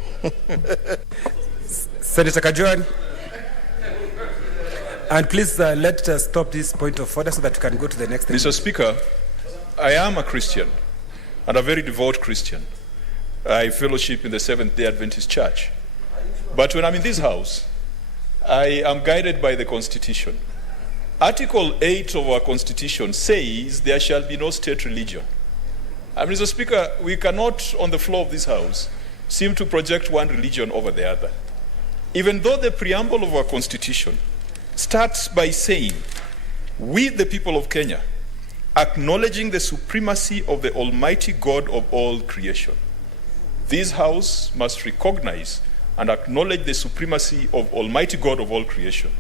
Senator Kajwang. And please let us stop this point of order so that we can go to the next thing. Mr. Speaker, I am a Christian, and a very devout Christian. I fellowship in the Seventh-day Adventist Church. But when I'm in this house, I am guided by the Constitution. Article 8 of our Constitution says there shall be no state religion. And Mr. Speaker, we cannot, on the floor of this house, seem to project one religion over the other. Even though the preamble of our Constitution starts by saying, we, the people of Kenya, acknowledging the supremacy of the Almighty God of all creation. This house must recognize and acknowledge the supremacy of Almighty God of all creation.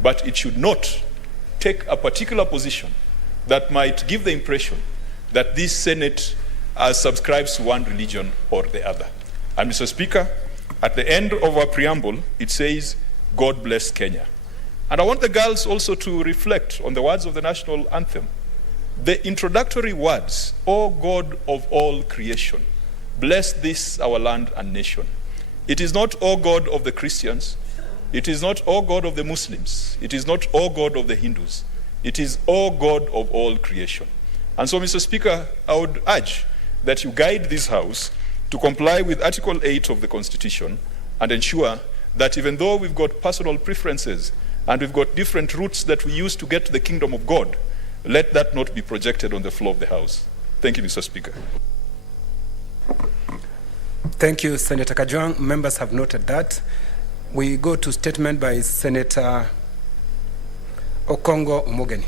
But it should not take a particular position that might give the impression that this Senate subscribes to one religion or the other. And Mr. Speaker, at the end of our preamble, it says, God bless Kenya. And I want the girls also to reflect on the words of the national anthem. The introductory words, O God of all creation, bless this our land and nation. It is not, O God of the Christians. It is not, O God of the Muslims. It is not, O God of the Hindus. It is, O God of all creation. And so, Mr. Speaker, I would urge that you guide this House to comply with Article 8 of the Constitution and ensure that even though we've got personal preferences And we've got different routes that we use to get to the kingdom of God. Let that not be projected on the floor of the House. Thank you, Mr. Speaker. Thank you, Senator Kajwang. Members have noted that. We go to statement by Senator Okongo Omogeni.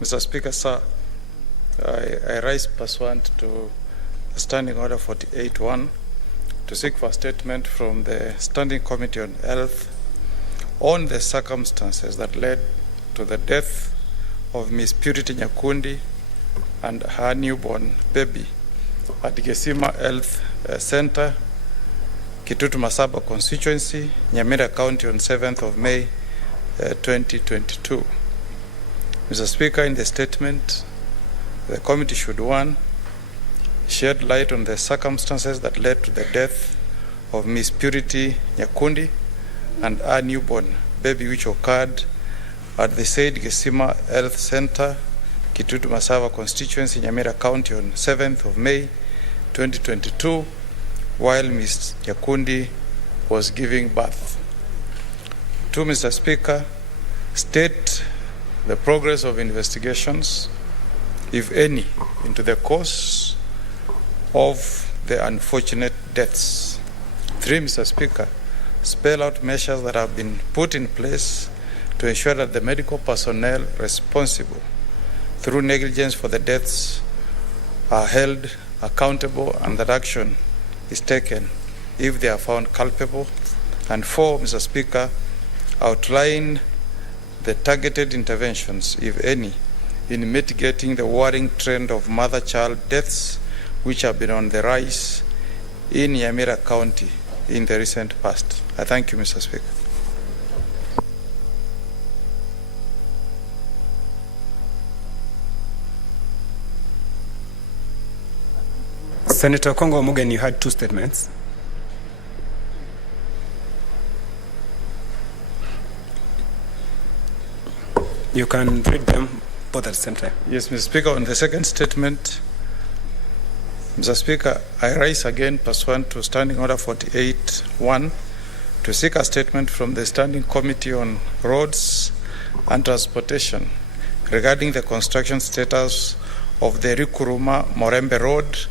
Mr. Speaker, sir, I rise pursuant to Standing Order 48.1 to seek for a statement from the Standing Committee on Health on the circumstances that led to the death of Miss Purity Nyakundi and her newborn baby at Gesima Health Center, Kitutu Masaba constituency, Nyamira County on 7th of May 2022. Mr. Speaker, in the statement, the committee should, 1, shed light on the circumstances that led to the death of Miss Purity Nyakundi and her newborn baby, which occurred at the said Gesima Health Center, Kitutu Masava constituency, Nyamira County on 7th of May 2022, while Miss Nyakundi was giving birth. 2, Mr. Speaker, state the progress of investigations, if any, into the cause of the unfortunate deaths. 3, Mr. Speaker, spell out measures that have been put in place to ensure that the medical personnel responsible through negligence for the deaths are held accountable and that action is taken if they are found culpable. And 4, Mr. Speaker, outline the targeted interventions, if any, in mitigating the worrying trend of mother-child deaths which have been on the rise in Nyamira County in the recent past. I thank you, Mr. Speaker. Senator Okongo Omogeni, you had 2 statements. You can read them both at the same time. Yes, Mr. Speaker, on the second statement, Mr. Speaker, I rise again pursuant to Standing Order 48.1 to seek a statement from the Standing Committee on Roads and Transportation regarding the construction status of the Rikuruma Morembe Road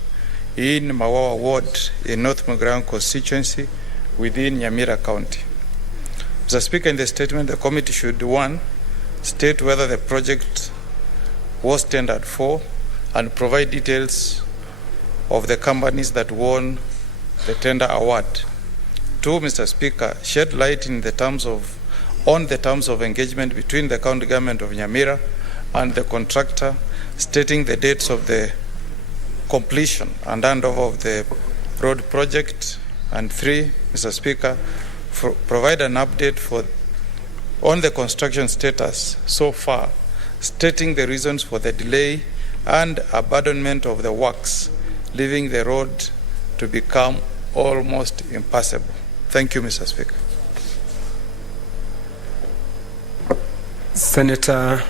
in Mawawa Ward in North Mugirango constituency within Nyamira County. Mr. Speaker, in the statement, the committee should, 1, state whether the project was tendered for and provide details of the companies that won the tender award. 2, Mr. Speaker, shed light on the terms of engagement between the county government of Nyamira and the contractor, stating the dates of the completion and handover of the road project. And 3, Mr. Speaker, provide an update on the construction status so far, stating the reasons for the delay and abandonment of the works, leaving the road to become almost impassable. Thank you, Mr. Speaker. Senator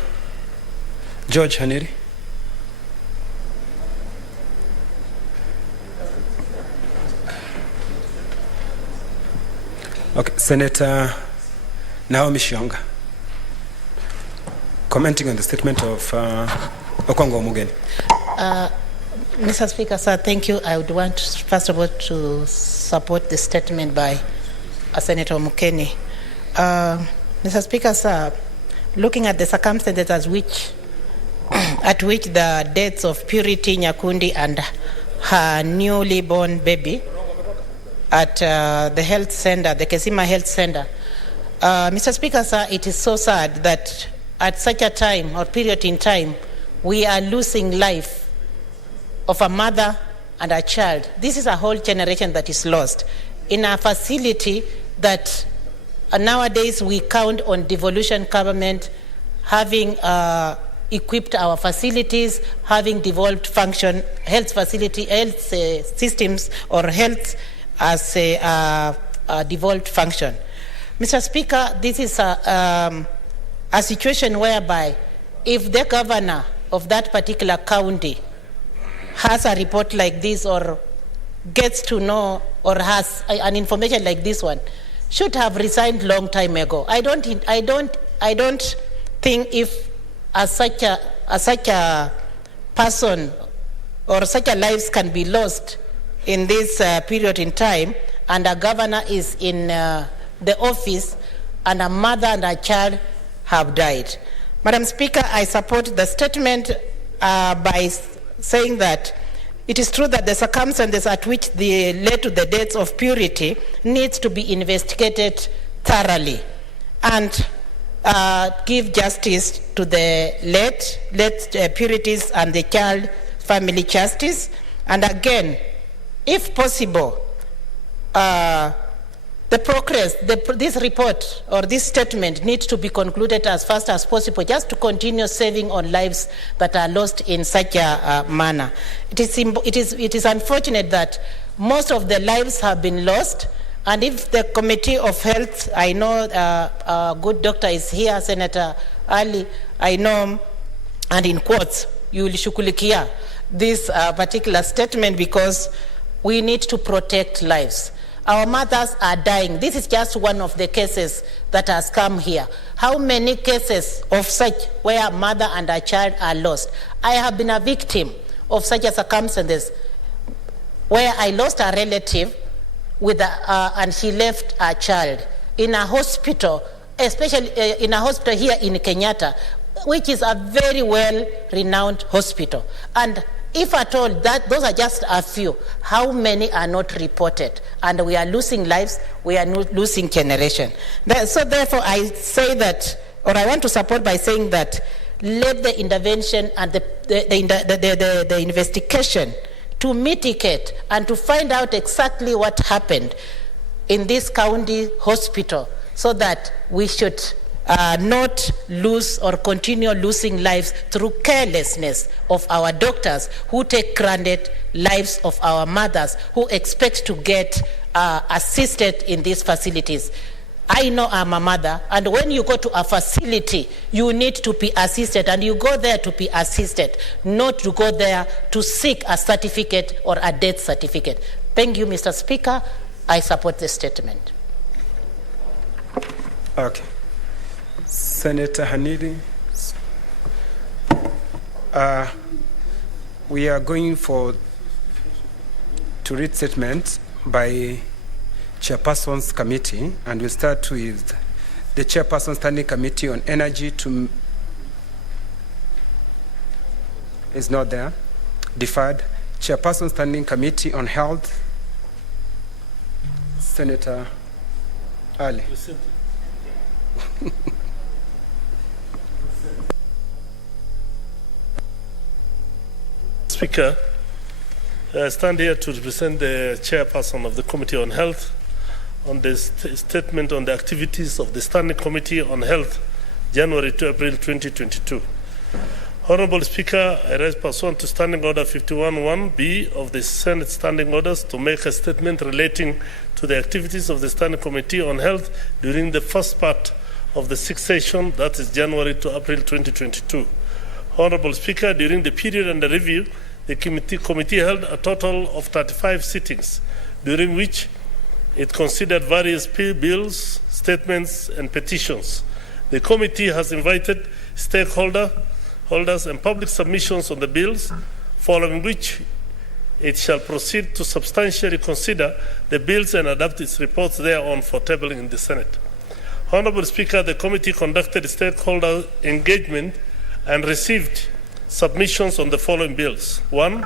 George Haneri. Okay, Senator Naomi Shionga, commenting on the statement of Okongo Omogeni. Mr. Speaker, sir, thank you. I would want, first of all, to support the statement by Senator Omogeni. Mr. Speaker, sir, looking at the circumstances at which the deaths of Purity Nyakundi and her newly born baby at the health center, the Kesima Health Center, Mr. Speaker, sir, it is so sad that at such a time or period in time, we are losing life of a mother and a child. This is a whole generation that is lost in a facility that nowadays we count on devolution government having equipped our facilities, having devolved function, health facility, health systems or health as a devolved function. Mr. Speaker, this is a situation whereby if the governor of that particular county has a report like this or gets to know or has an information like this one, should have resigned long time ago. I don't think if such a person or such a lives can be lost in this period in time, and a governor is in the office and a mother and a child have died. Madam Speaker, I support the statement by saying that it is true that the circumstances at which they led to the deaths of Purity needs to be investigated thoroughly and give justice to the late Purities and the child family justice. And again, if possible, this report or this statement needs to be concluded as fast as possible, just to continue saving on lives that are lost in such a manner. It is unfortunate that most of the lives have been lost, and if the Committee of Health, I know a good doctor is here, Senator Ali, I know, and in quotes, you will shughulikia this particular statement because we need to protect lives. Our mothers are dying. This is just one of the cases that has come here. How many cases of such where a mother and a child are lost? I have been a victim of such a circumstances where I lost a relative with and she left a child in a hospital, especially in a hospital here in Kenyatta, which is a very well-renowned hospital. And if at all, those are just a few, how many are not reported? And we are losing lives, we are losing generation. So therefore, I say that, or I want to support by saying that, let the intervention and the investigation to mitigate and to find out exactly what happened in this county hospital so that we should not lose or continue losing lives through carelessness of our doctors who take granted lives of our mothers who expect to get assisted in these facilities. I know I'm a mother, and when you go to a facility, you need to be assisted, and you go there to be assisted, not to go there to seek a certificate or a death certificate. Thank you, Mr. Speaker. I support the statement. Okay. Senator Hanidi, we are going to read statements by Chairperson's Committee, and we'll start with the Chairperson Standing Committee on Energy is not there. Deferred. Chairperson Standing Committee on Health, Senator Ali. Speaker, I stand here to represent the chairperson of the Committee on Health on the statement on the activities of the Standing Committee on Health, January to April 2022. Honorable Speaker, I rise pursuant to Standing Order 51(1)B of the Senate Standing Orders to make a statement relating to the activities of the Standing Committee on Health during the first part of the sixth session, that is January to April 2022. Honorable Speaker, during the period under review, the committee held a total of 35 sittings, during which it considered various bills, statements, and petitions. The committee has invited stakeholders and public submissions on the bills, following which it shall proceed to substantially consider the bills and adapt its reports thereon for tabling in the Senate. Honorable Speaker, the committee conducted stakeholder engagement and received submissions on the following bills. 1.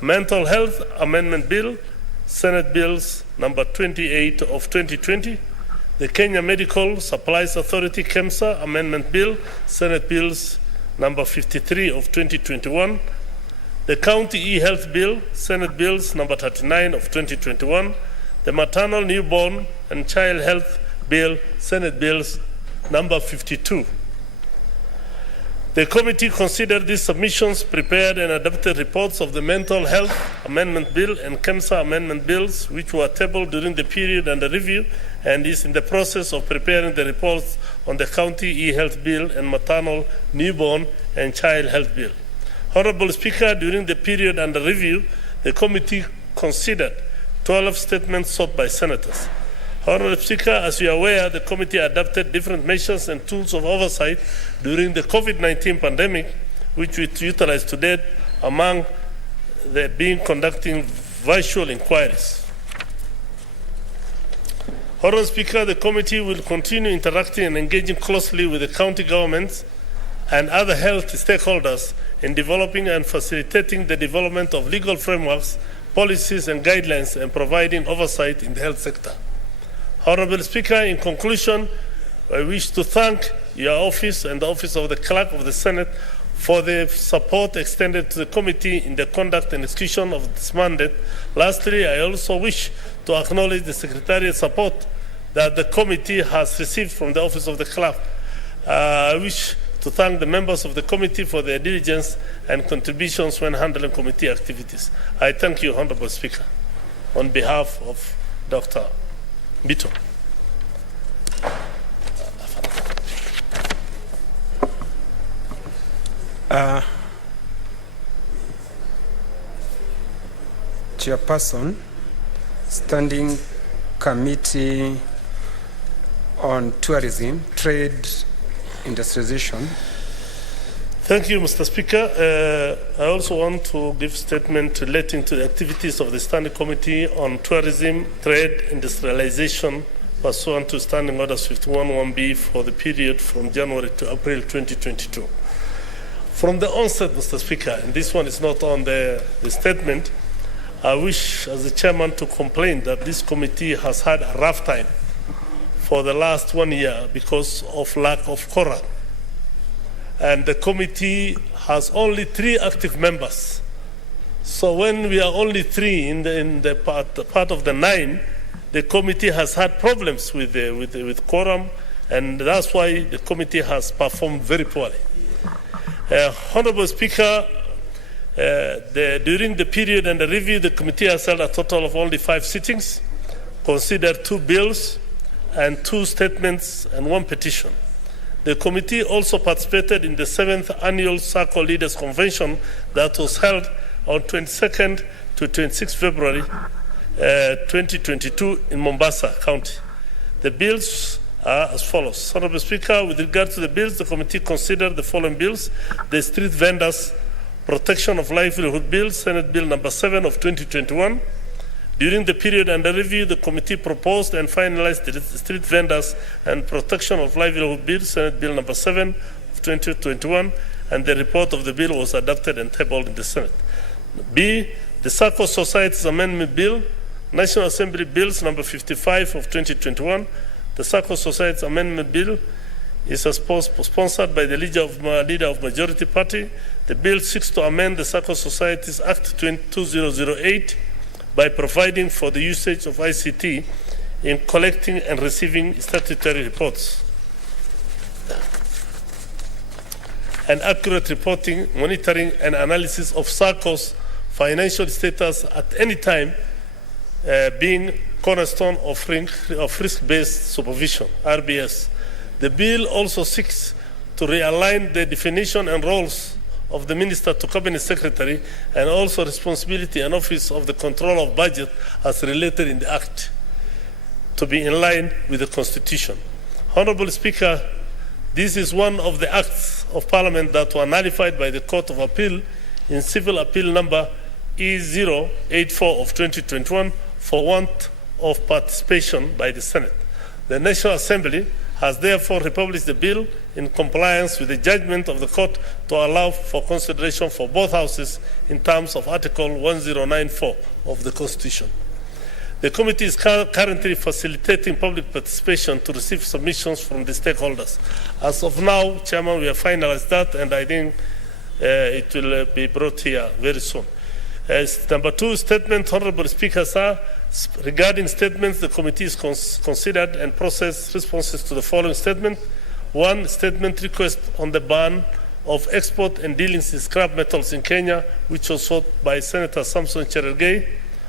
Mental Health Amendment Bill, Senate Bills number 28 of 2020. The Kenya Medical Supplies Authority KEMSA Amendment Bill, Senate Bills number 53 of 2021. The County E-Health Bill, Senate Bills number 39 of 2021. The Maternal, Newborn and Child Health Bill, Senate Bills number 52. The committee considered these submissions, prepared and adopted reports of the Mental Health Amendment Bill and KEMSA Amendment Bills, which were tabled during the period under review, and is in the process of preparing the reports on the county e-health bill and maternal, newborn, and child health bill. Honorable Speaker, during the period under review, the committee considered 12 statements sought by senators. Honorable Speaker, as you are aware, the committee adopted different measures and tools of oversight during the COVID-19 pandemic, which we utilize to date, among the being conducting virtual inquiries. Honorable Speaker, the committee will continue interacting and engaging closely with the county governments and other health stakeholders in developing and facilitating the development of legal frameworks, policies and guidelines, and providing oversight in the health sector. Honorable Speaker, in conclusion, I wish to thank your office and the office of the Clerk of the Senate for the support extended to the committee in the conduct and execution of this mandate. Lastly, I also wish to acknowledge the Secretariat support that the committee has received from the office of the Clerk. I wish to thank the members of the committee for their diligence and contributions when handling committee activities. I thank you, Honorable Speaker, on behalf of Dr. Bito. Chairperson, Standing Committee on Tourism, Trade, Industrialization. Thank you, Mr. Speaker. I also want to give statement relating to the activities of the Standing Committee on Tourism, Trade, Industrialization, pursuant to Standing Orders 51-1B for the period from January to April 2022. From the onset, Mr. Speaker, and this one is not on the statement, I wish, as the chairman, to complain that this committee has had a rough time for the last 1 year because of lack of quorum. And the committee has only 3 active members. So when we are only 3 in the part of the 9, the committee has had problems with quorum, and that's why the committee has performed very poorly. Honorable Speaker, during the period under review, the committee has held a total of only 5 sittings, considered 2 bills and 2 statements and 1 petition. The committee also participated in the 7th Annual SACCO Leaders Convention that was held on 22nd to 26th February 2022 in Mombasa County. The bills are as follows. Honorable Speaker, with regard to the bills, the committee considered the following bills: the Street Vendors Protection of Livelihood Bill, Senate Bill number 7 of 2021. During the period under review, the committee proposed and finalized the Street Vendors and Protection of Livelihood Bill, Senate Bill number 7 of 2021, and the report of the bill was adopted and tabled in the Senate. B, the SACCO Societies Amendment Bill, National Assembly Bills number 55 of 2021. The SACCO Societies Amendment Bill is sponsored by the leader of Majority Party. The bill seeks to amend the SACCO Societies Act 2008 by providing for the usage of ICT in collecting and receiving statutory reports and accurate reporting, monitoring, and analysis of SACCO's financial status at any time, being cornerstone of risk-based supervision, RBS. The bill also seeks to realign the definition and roles of the Minister to Cabinet Secretary, and also responsibility and office of the control of budget as related in the Act, to be in line with the Constitution. Honorable Speaker, this is one of the acts of Parliament that were nullified by the Court of Appeal in Civil Appeal number E084 of 2021 for want of participation by the Senate. The National Assembly has therefore republished the bill in compliance with the judgment of the court to allow for consideration for both houses in terms of Article 1094 of the Constitution. The committee is currently facilitating public participation to receive submissions from the stakeholders. As of now, Chairman, we have finalized that, and I think it will be brought here very soon. Number 2, statement, Honorable Speaker, sir. Regarding statements, the committee is considered and processed responses to the following statement. 1, statement request on the ban of export and dealings in scrap metals in Kenya, which was sought by Senator Samson Cherargei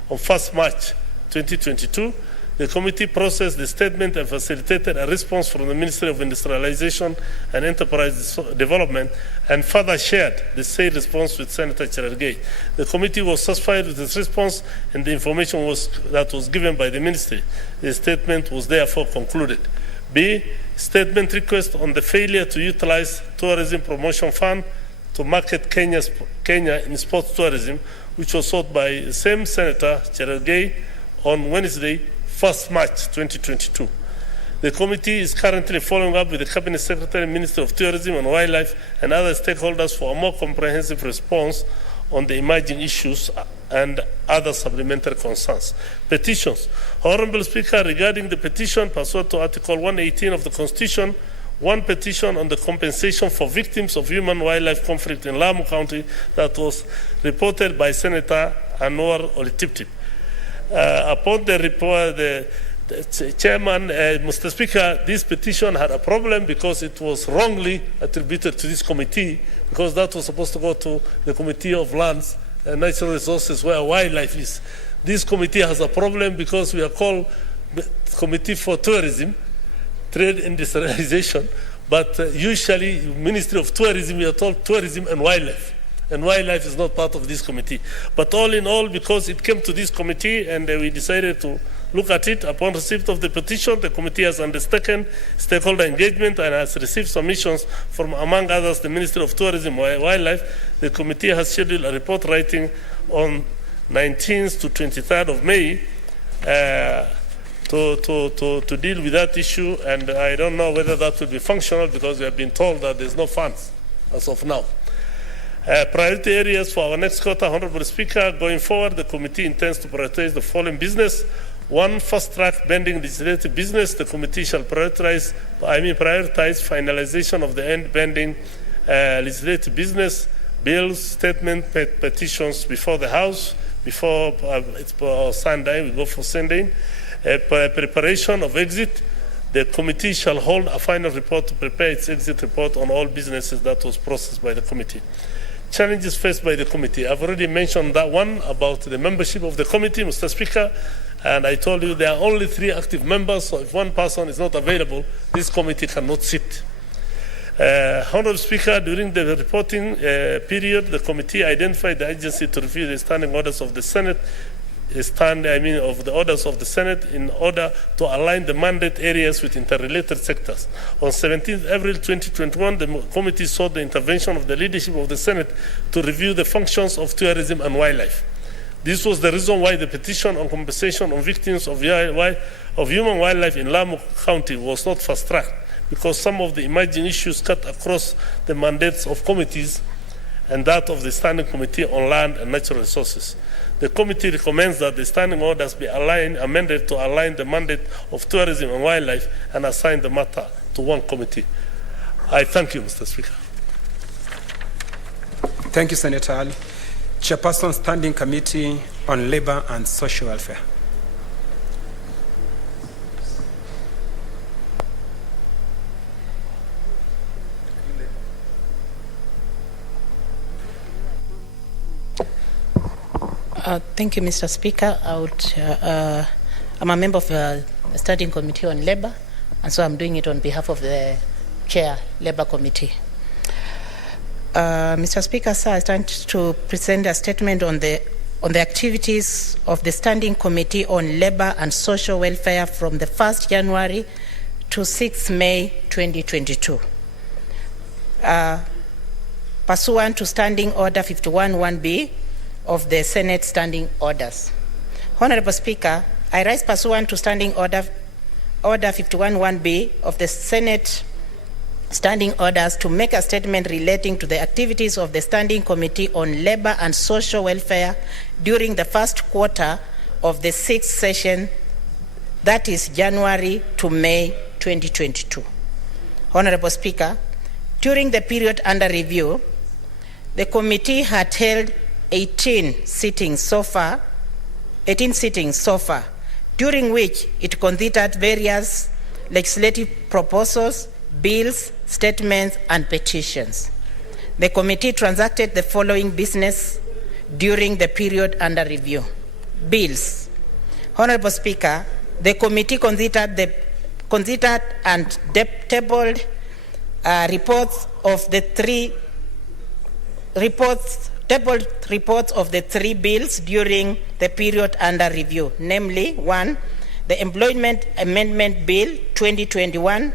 on 1st March 2022. The committee processed the statement and facilitated a response from the Ministry of Industrialization and Enterprise Development and further shared the said response with Senator Cherargei. The committee was satisfied with its response and the information that was given by the Ministry. The statement was therefore concluded. B. Statement request on the failure to utilize Tourism Promotion Fund to market Kenya in sports tourism, which was sought by the same Senator Cherargei on Wednesday, 1st March 2022. The committee is currently following up with the Cabinet Secretary, Minister of Tourism and Wildlife, and other stakeholders for a more comprehensive response on the emerging issues and other supplementary concerns. Petitions. Honorable Speaker, regarding the petition pursuant to Article 118 of the Constitution, one petition on the compensation for victims of human-wildlife conflict in Lamu County that was reported by Senator Anwar Olitiptip. Upon the report, the chairman, Mr. Speaker, this petition had a problem because it was wrongly attributed to this committee, because that was supposed to go to the Committee of Lands and Natural Resources where wildlife is. This committee has a problem because we are called the Committee for Tourism, Trade and Industrialization, but usually Ministry of Tourism, we are told Tourism and Wildlife. And wildlife is not part of this committee. But all in all, because it came to this committee and we decided to look at it, upon receipt of the petition, the committee has undertaken stakeholder engagement and has received submissions from, among others, the Ministry of Tourism and Wildlife. The committee has scheduled a report writing on 19th to 23rd of May to deal with that issue, and I don't know whether that will be functional because we have been told that there's no funds as of now. Priority areas for our next quarter, Honorable Speaker. Going forward, the committee intends to prioritize the following business. One, fast-track pending legislative business. The committee shall prioritize finalization of the end pending legislative business, bills, statements, petitions before the House, before it's Sunday, we go for Sunday. Preparation of exit. The committee shall hold a final report to prepare its exit report on all businesses that was processed by the committee. Challenges faced by the committee. I've already mentioned that one about the membership of the committee, Mr. Speaker, and I told you there are only 3 active members, so if one person is not available, this committee cannot sit. Honorable Speaker, during the reporting period, the committee identified the agency to review the standing orders of the Senate, of the orders of the Senate in order to align the mandate areas with interrelated sectors. On 17th April 2021, the committee sought the intervention of the leadership of the Senate to review the functions of tourism and wildlife. This was the reason why the petition on compensation on victims of human wildlife in Lamu County was not fast-tracked, because some of the emerging issues cut across the mandates of committees and that of the Standing Committee on Land and Natural Resources. The committee recommends that the standing orders be amended to align the mandate of tourism and wildlife and assign the matter to one committee. I thank you, Mr. Speaker. Thank you, Senator Ali. Chairperson, Standing Committee on Labor and Social Welfare. Thank you, Mr. Speaker. I'm a member of the Standing Committee on Labour, and so I'm doing it on behalf of the Chair, Labour Committee. Mr. Speaker, sir, I stand to present a statement on the activities of the Standing Committee on Labour and Social Welfare from the 1st January to 6th May 2022. Pursuant to Standing Order 51(1)B of the Senate Standing Orders. Honorable Speaker, I rise pursuant to Standing Order 51(1)B of the Senate Standing Orders to make a statement relating to the activities of the Standing Committee on Labour and Social Welfare during the first quarter of the 6th session, that is January to May 2022. Honorable Speaker, during the period under review, the committee had held 18 sittings so far, during which it considered various legislative proposals, bills, statements, and petitions. The committee transacted the following business during the period under review. Bills. Honorable Speaker, The committee considered and tabled reports of the three bills during the period under review, namely 1, the Employment Amendment Bill 2021,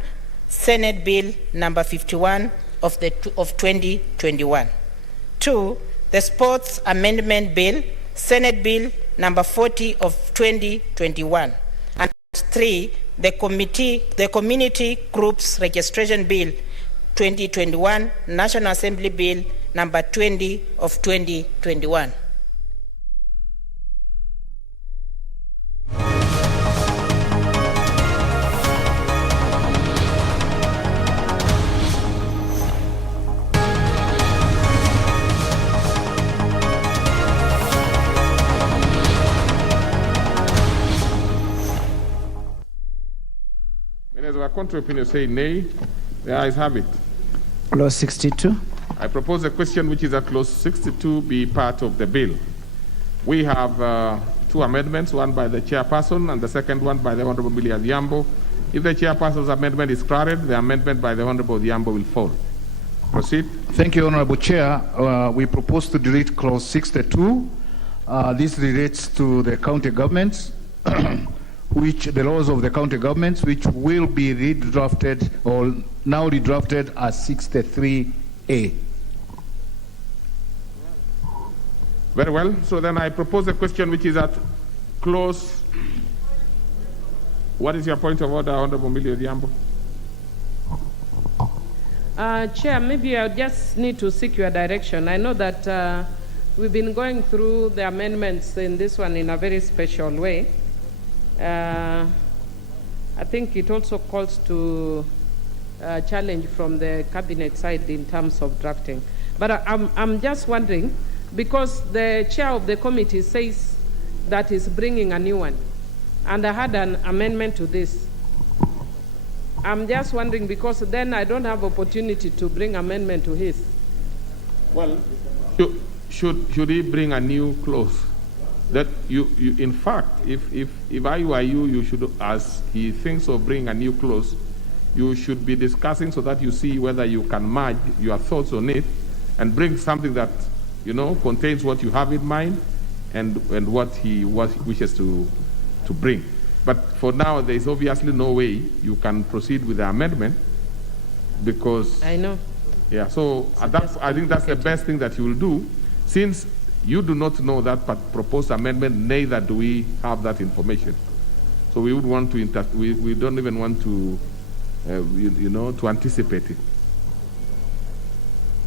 Senate Bill number 51 of 2021. 2, the Sports Amendment Bill, Senate Bill number 40 of 2021. And 3, the Community Groups Registration Bill 2021, National Assembly Bill number 20 of 2021. As our contrary opinion say nay, the ayes have it. Clause 62. I propose a question which is that clause 62 be part of the bill. We have two amendments, one by the chairperson and the second one by the Honorable Millie Adhiambo. If the chairperson's amendment is carried, the amendment by the Honorable Adhiambo will fall. Proceed. Thank you, Honorable Chair. We propose to delete clause 62. This relates to the county governments, which the laws of the county governments, which will be redrafted or now redrafted as 63A. Very well. So then I propose a question which is at clause. What is your point of order, Honorable Millie Adhiambo? Chair, maybe I just need to seek your direction. I know that we've been going through the amendments in this one in a very special way. I think it also calls to challenge from the cabinet side in terms of drafting. But I'm just wondering, because the chair of the committee says that he's bringing a new one, and I had an amendment to this. I'm just wondering, because then I don't have opportunity to bring amendment to his. Well, should he bring a new clause? That you in fact, if I were you, you should, as he thinks of bringing a new clause, you should be discussing so that you see whether you can merge your thoughts on it and bring something that, contains what you have in mind and what he wishes to bring. But for now, there is obviously no way you can proceed with the amendment because... I know. Yeah, so I think that's the best thing that you will do. Since you do not know that proposed amendment, neither do we have that information. So we would want to, we don't even want to, to anticipate it.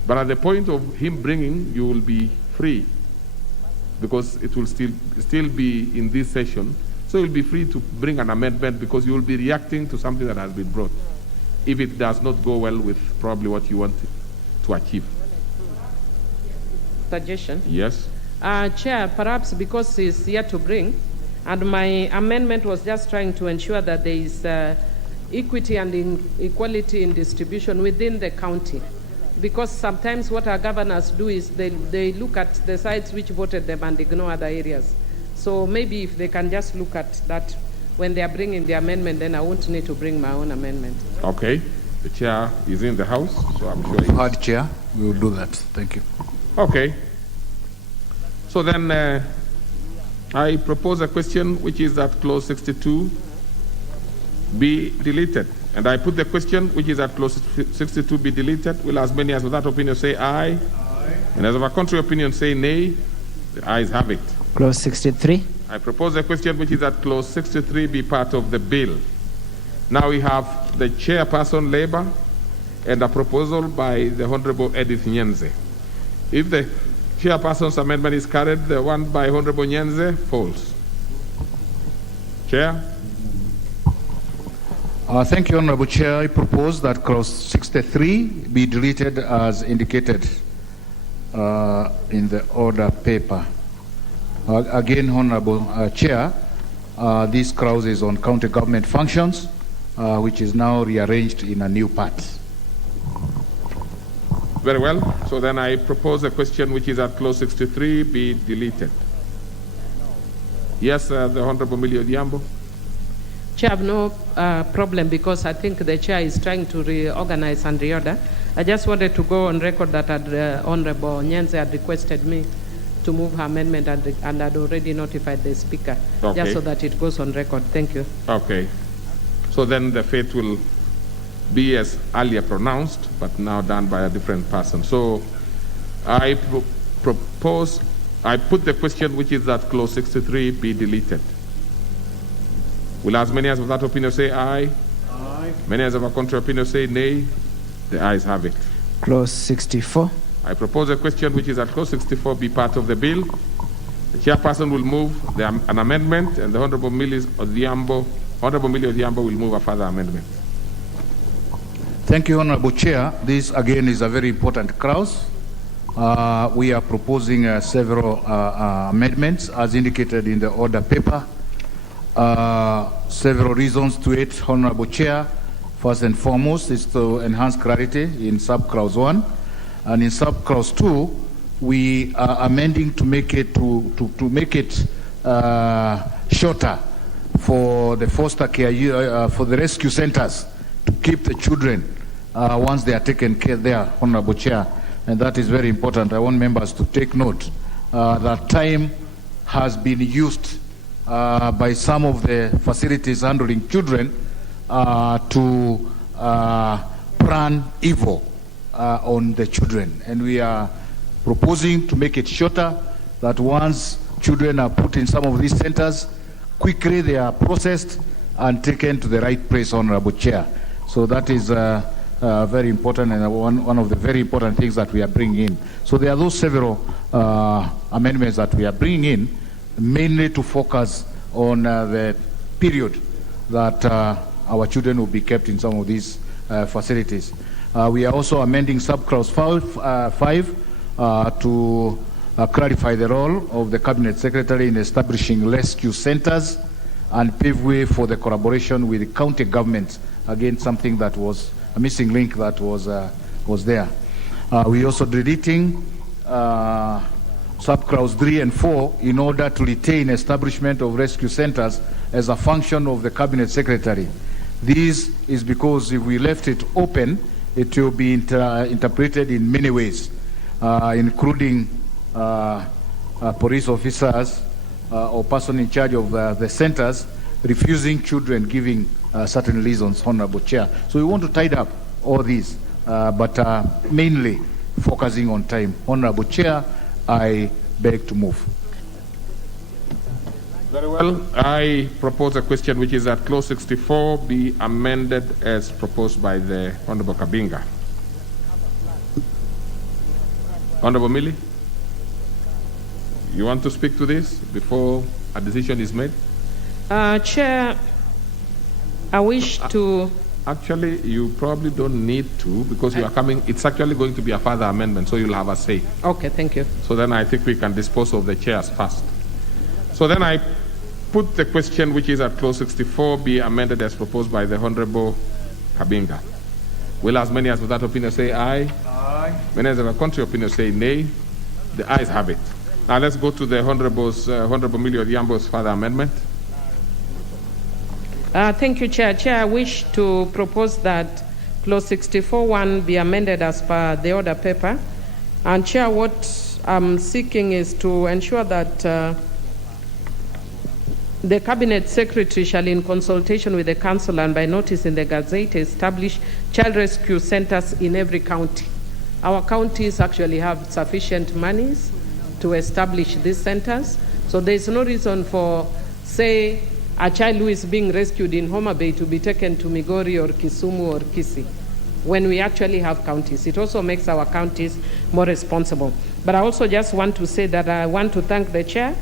But at the point of him bringing, you will be free because it will still be in this session. So you'll be free to bring an amendment because you will be reacting to something that has been brought, if it does not go well with probably what you want to achieve. Suggestion? Yes. Chair, perhaps because he's yet to bring, and my amendment was just trying to ensure that there is equity and equality in distribution within the county. Because sometimes what our governors do is they look at the sides which voted them and ignore other areas. So maybe if they can just look at that when they are bringing the amendment, then I won't need to bring my own amendment. Okay. The chair is in the house, so I'm sure. Hard chair, we will do that. Thank you. Okay. So then I propose a question which is that clause 62 be deleted. And I put the question which is that clause 62 be deleted. Will as many as with that opinion say aye? Aye. And as of a contrary opinion say nay? The ayes have it. Clause 63. I propose a question which is that clause 63 be part of the bill. Now we have the chairperson Labour and a proposal by the Honorable Edith Nyenze. If the chairperson's amendment is carried, the one by Honorable Nyenze falls. Chair? Thank you, Honorable Chair. I propose that clause 63 be deleted as indicated in the order paper. Again, Honorable Chair, this clause is on county government functions, which is now rearranged in a new part. Very well. So then I propose a question which is at clause 63 be deleted. Yes, the Honorable Millie Adhiambo. Chair, I have no problem because I think the chair is trying to reorganize and reorder. I just wanted to go on record that Honorable Nyenze had requested me to move her amendment and had already notified the speaker, just so that it goes on record. Thank you. Okay. So then the fate will be as earlier pronounced, but now done by a different person. So I propose, I put the question which is that clause 63 be deleted. Will as many as of that opinion say aye? Aye. Many as of a contrary opinion say nay? The ayes have it. Clause 64. I propose a question which is that clause 64 be part of the bill. The chairperson will move an amendment, and the Honorable Millie Odhiambo will move a further amendment. Thank you, Honorable Chair. This again is a very important clause. We are proposing several amendments as indicated in the order paper. Several reasons to it, Honorable Chair. First and foremost is to enhance clarity in sub-clause 1. And in sub-clause 2, we are amending to make it shorter for the foster care, for the rescue centers to keep the children once they are taken care there, Honorable Chair. And that is very important. I want members to take note that time has been used by some of the facilities handling children to plan evil on the children. And we are proposing to make it shorter, that once children are put in some of these centers, quickly they are processed and taken to the right place, Honorable Chair. So that is very important, and one of the very important things that we are bringing in. So there are those several amendments that we are bringing in, mainly to focus on the period that our children will be kept in some of these facilities. We are also amending sub-clause 5 to clarify the role of the Cabinet Secretary in establishing rescue centers and pave way for the collaboration with the county governments. Again, something that was a missing link that was there. We also deleting sub-clause 3 and 4 in order to retain establishment of rescue centers as a function of the Cabinet Secretary. This is because if we left it open, it will be interpreted in many ways, including police officers or person in charge of the centers refusing children giving certain reasons, Honorable Chair. So we want to tidy up all these, but mainly focusing on time. Honorable Chair, I beg to move. Very well. I propose a question which is that clause 64 be amended as proposed by the Honorable Kabinga. Honorable Millie, you want to speak to this before a decision is made? Chair, I wish to... Actually, you probably don't need to, because you are coming, it's actually going to be a further amendment, so you'll have a say. Okay, thank you. So then I think we can dispose of the chairs first. So then I put the question which is at clause 64 be amended as proposed by the Honorable Kabinga. Will as many as with that opinion say aye? Aye. Many as of a contrary opinion say nay? The ayes have it. Now let's go to the Honorable Millie Odhiambo's further amendment. Thank you, Chair. Chair, I wish to propose that clause 64(1) be amended as per the order paper. And Chair, what I'm seeking is to ensure that the Cabinet Secretary shall, in consultation with the Council and by notice in the Gazette, establish child rescue centers in every county. Our counties actually have sufficient monies to establish these centers. So there is no reason for, say, a child who is being rescued in Homa Bay to be taken to Migori or Kisumu or Kisii when we actually have counties. It also makes our counties more responsible. But I also just want to say that I want to thank the Chair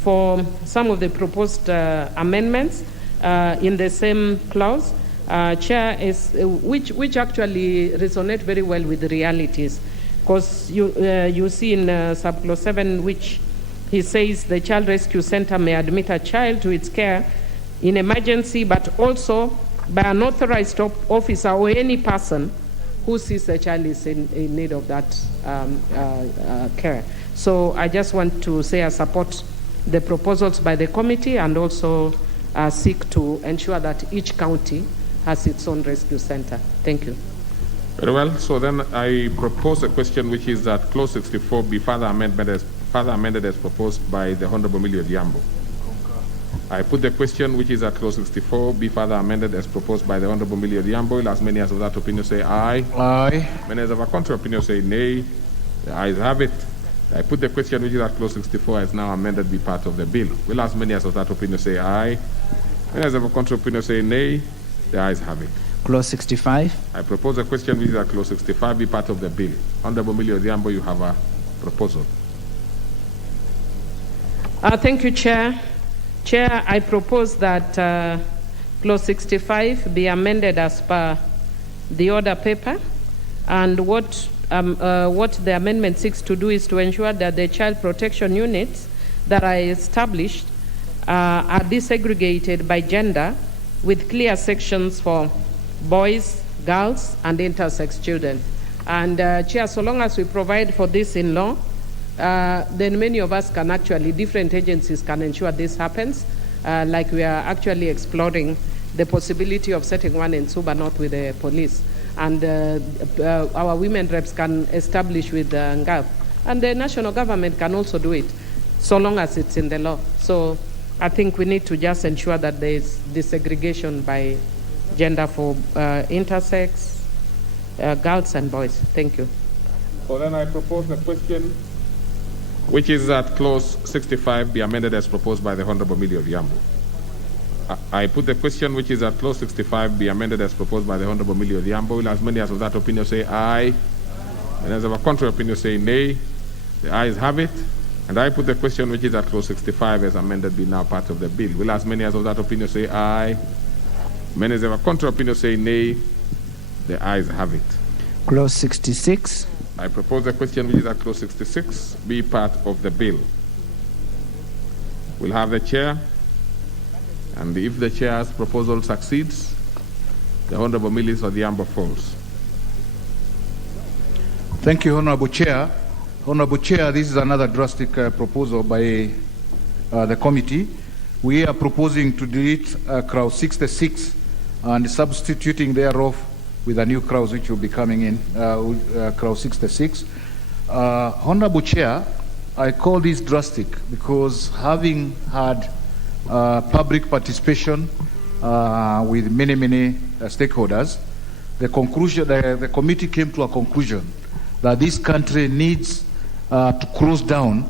for some of the proposed amendments in the same clause, Chair, which actually resonate very well with the realities. Because you see in subclause 7, which he says the child rescue center may admit a child to its care in emergency, but also by an authorized officer or any person who sees a child is in need of that care. So I just want to say I support the proposals by the committee and also seek to ensure that each county has its own rescue center. Thank you. Very well. So then I propose a question which is that Clause 64 be further amended as proposed by the Honorable Millie Odhiambo. I put the question which is that Clause 64 be further amended as proposed by the Honorable Millie Odhiambo. As many as of that opinion say aye. Aye. Many as of a contrary opinion say nay. The ayes have it. I put the question which is that Clause 64 is now amended be part of the bill. Will as many as of that opinion say aye. Many as of a contrary opinion say nay. The ayes have it. Clause 65. I propose a question which is that Clause 65 be part of the bill. Honorable Millie Odhiambo, you have a proposal. Thank you, Chair. Chair, I propose that Clause 65 be amended as per the order paper, and what the amendment seeks to do is to ensure that the child protection units that are established are desegregated by gender with clear sections for boys, girls, and intersex children. And Chair, so long as we provide for this in law, then many of us can actually, different agencies can ensure this happens, like we are actually exploring the possibility of setting one in Suba North with the police. And our women reps can establish with NGAV. And the national government can also do it, so long as it's in the law. So I think we need to just ensure that there is desegregation by gender for intersex, girls and boys. Thank you. So then I propose the question which is that Clause 65 be amended as proposed by the Honorable Millie Odhiambo. I put the question which is that Clause 65 be amended as proposed by the Honorable Millie Odhiambo. Will as many as of that opinion say aye, and as of a contrary opinion say nay. The ayes have it. And I put the question which is that Clause 65 as amended be now part of the bill. Will as many as of that opinion say aye, many as of a contrary opinion say nay. The ayes have it. Clause 66. I propose the question which is that Clause 66 be part of the bill. We'll have the chair, and if the chair's proposal succeeds, the Honorable Millie Odhiambo falls. Thank you, Honorable Chair. Honorable Chair, this is another drastic proposal by the committee. We are proposing to delete Clause 66 and substituting thereof with a new clause which will be coming in, Clause 66. Honorable Chair, I call this drastic because having had public participation with many stakeholders, the committee came to a conclusion that this country needs to close down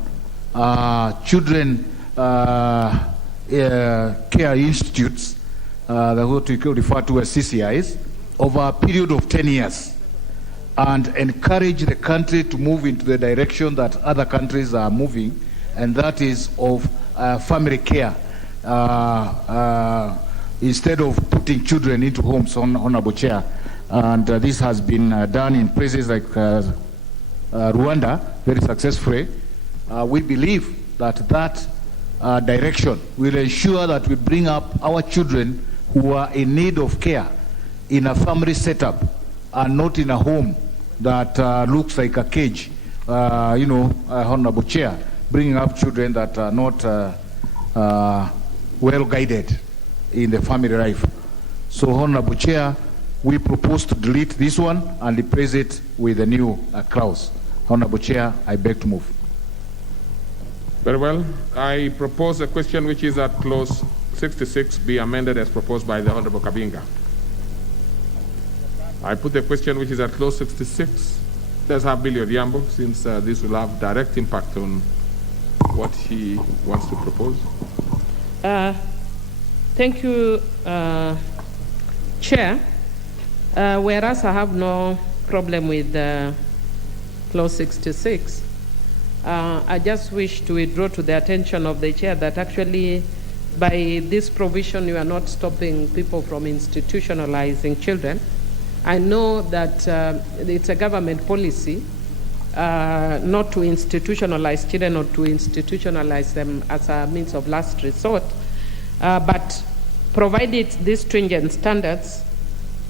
children care institutes, what we refer to as CCIs, over a period of 10 years, and encourage the country to move into the direction that other countries are moving, and that is of family care, instead of putting children into homes, Honorable Chair. And this has been done in places like Rwanda very successfully. We believe that direction will ensure that we bring up our children who are in need of care in a family setup and not in a home that looks like a cage, Honorable Chair, bringing up children that are not well guided in the family life. So, Honorable Chair, we propose to delete this one and replace it with a new clause. Honorable Chair, I beg to move. Very well. I propose a question which is that Clause 66 be amended as proposed by the Honorable Kabinga. I put the question which is at Clause 66. Let's have Millie Odhiambo, since this will have direct impact on what he wants to propose. Thank you, Chair. Whereas I have no problem with Clause 66, I just wish to withdraw to the attention of the Chair that actually by this provision you are not stopping people from institutionalizing children. I know that it's a government policy not to institutionalize children or to institutionalize them as a means of last resort, but provided these stringent standards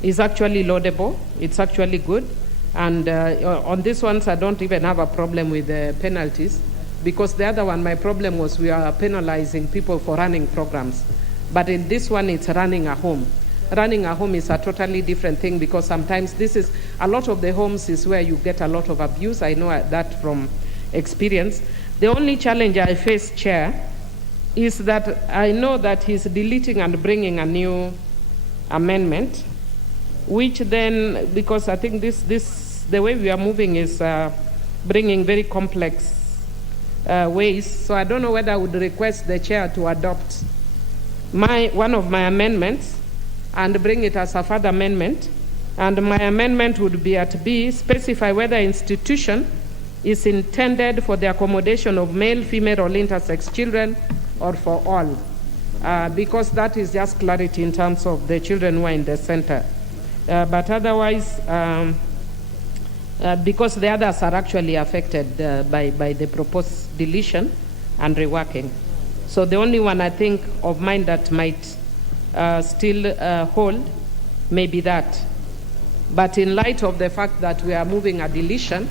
is actually laudable, it's actually good, and on these ones I don't even have a problem with the penalties, because the other one, my problem was we are penalizing people for running programs. But in this one, it's running a home. Running a home is a totally different thing because sometimes a lot of the homes is where you get a lot of abuse. I know that from experience. The only challenge I face, Chair, is that I know that he's deleting and bringing a new amendment, which then, because I think the way we are moving is bringing very complex ways. So I don't know whether I would request the Chair to adopt one of my amendments and bring it as a further amendment. And my amendment would be at B, specify whether institution is intended for the accommodation of male, female, or intersex children, or for all, because that is just clarity in terms of the children who are in the center. But otherwise, because the others are actually affected by the proposed deletion and reworking. So the only one I think of mine that might still hold may be that. But in light of the fact that we are moving a deletion,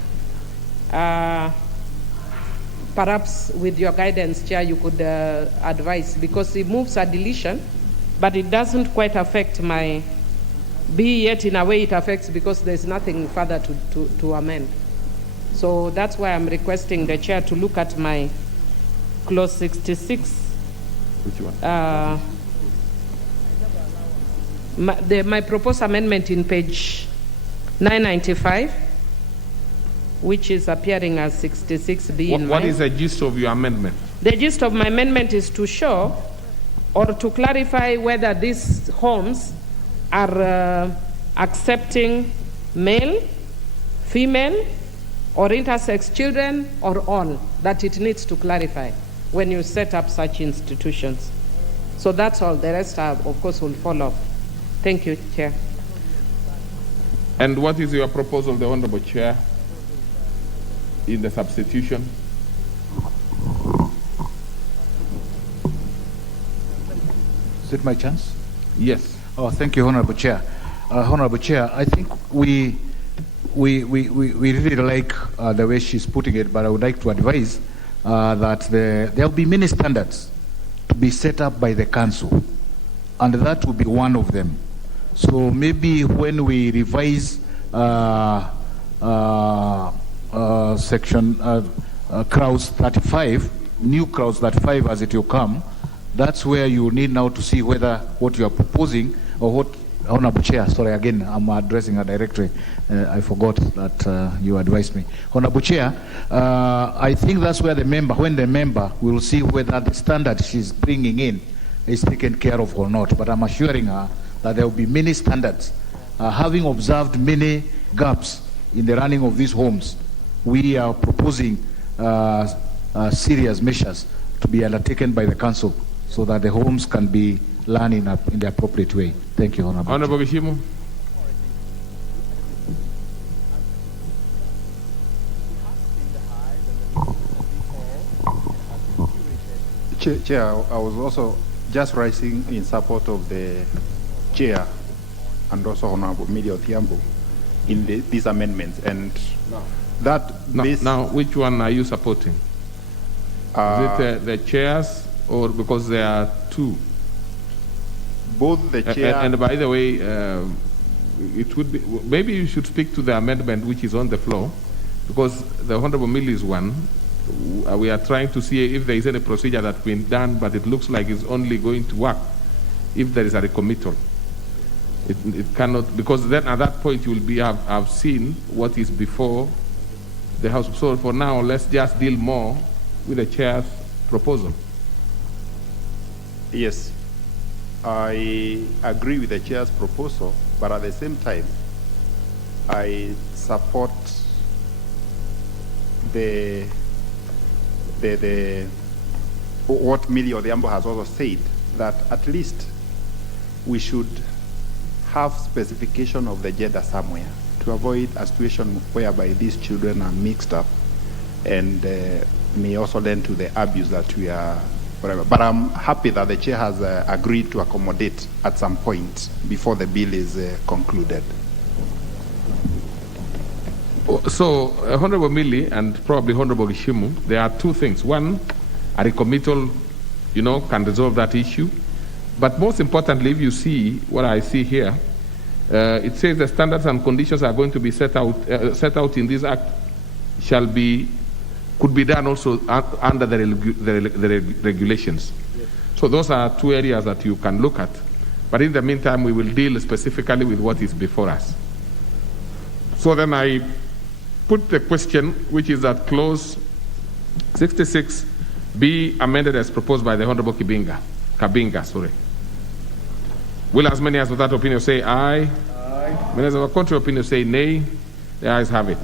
perhaps with your guidance, Chair, you could advise, because it moves a deletion, but it doesn't quite affect my B, yet in a way it affects because there's nothing further to amend. So that's why I'm requesting the Chair to look at my clause 66. Which one? My proposed amendment in page 995, which is appearing as 66B in What mine. is the gist of your amendment? The gist of my amendment is to show or to clarify whether these homes are accepting male, female, or intersex children, or all, that it needs to clarify when you set up such institutions. So that's all. The rest, of course, will follow. Thank you, Chair. And what is your proposal, the Honorable Chair, in the substitution? Is it my chance? Yes. Oh, thank you, Honorable Chair. Honorable Chair, I think we really like the way she's putting it, but I would like to advise that there will be many standards to be set up by the council, and that will be one of them. So maybe when we revise section clause 35, new clause 35 as it will come, that's where you need now to see whether what you are proposing or what, Honorable Chair, sorry again, I'm addressing a directory. I forgot that you advised me. Honorable Chair, I think that's where when the member will see whether the standard she's bringing in is taken care of or not. But I'm assuring her that there will be many standards. Having observed many gaps in the running of these homes, we are proposing serious measures to be undertaken by the council so that the homes can be run in the appropriate way. Thank you, Honorable. Honorable Gishimu. Chair, I was also just rising in support of the Chair and also Honorable Media Othiambo in these amendments, and now which one are you supporting? Is it the chairs, or because there are two? Both the chair and by the way, it would be maybe you should speak to the amendment which is on the floor, because the Honorable Millie's one. We are trying to see if there is any procedure that's been done, but it looks like it's only going to work if there is a recommittal. It cannot, because then at that point you will be have seen what is before the House. So for now, let's just deal more with the chair's proposal. Yes, I agree with the chair's proposal, but at the same time, I support what Millie Odhiambo has also said, that at least we should have specification of the gender somewhere to avoid a situation whereby these children are mixed up and may also lend to the abuse that we are whatever. But I'm happy that the chair has agreed to accommodate at some point before the bill is concluded. So, Honorable Millie and probably Honorable Gishimu, there are two things. One, a recommittal, can resolve that issue. But most importantly, if you see what I see here, it says the standards and conditions are going to be set out in this act could be done also under the regulations. Yes. So those are two areas that you can look at. But in the meantime, we will deal specifically with what is before us. So then I put the question, which is that clause 66 be amended as proposed by the Honorable Kabinga. Will as many as with that opinion say aye? Aye. Many as of a contrary opinion say nay? The ayes have it.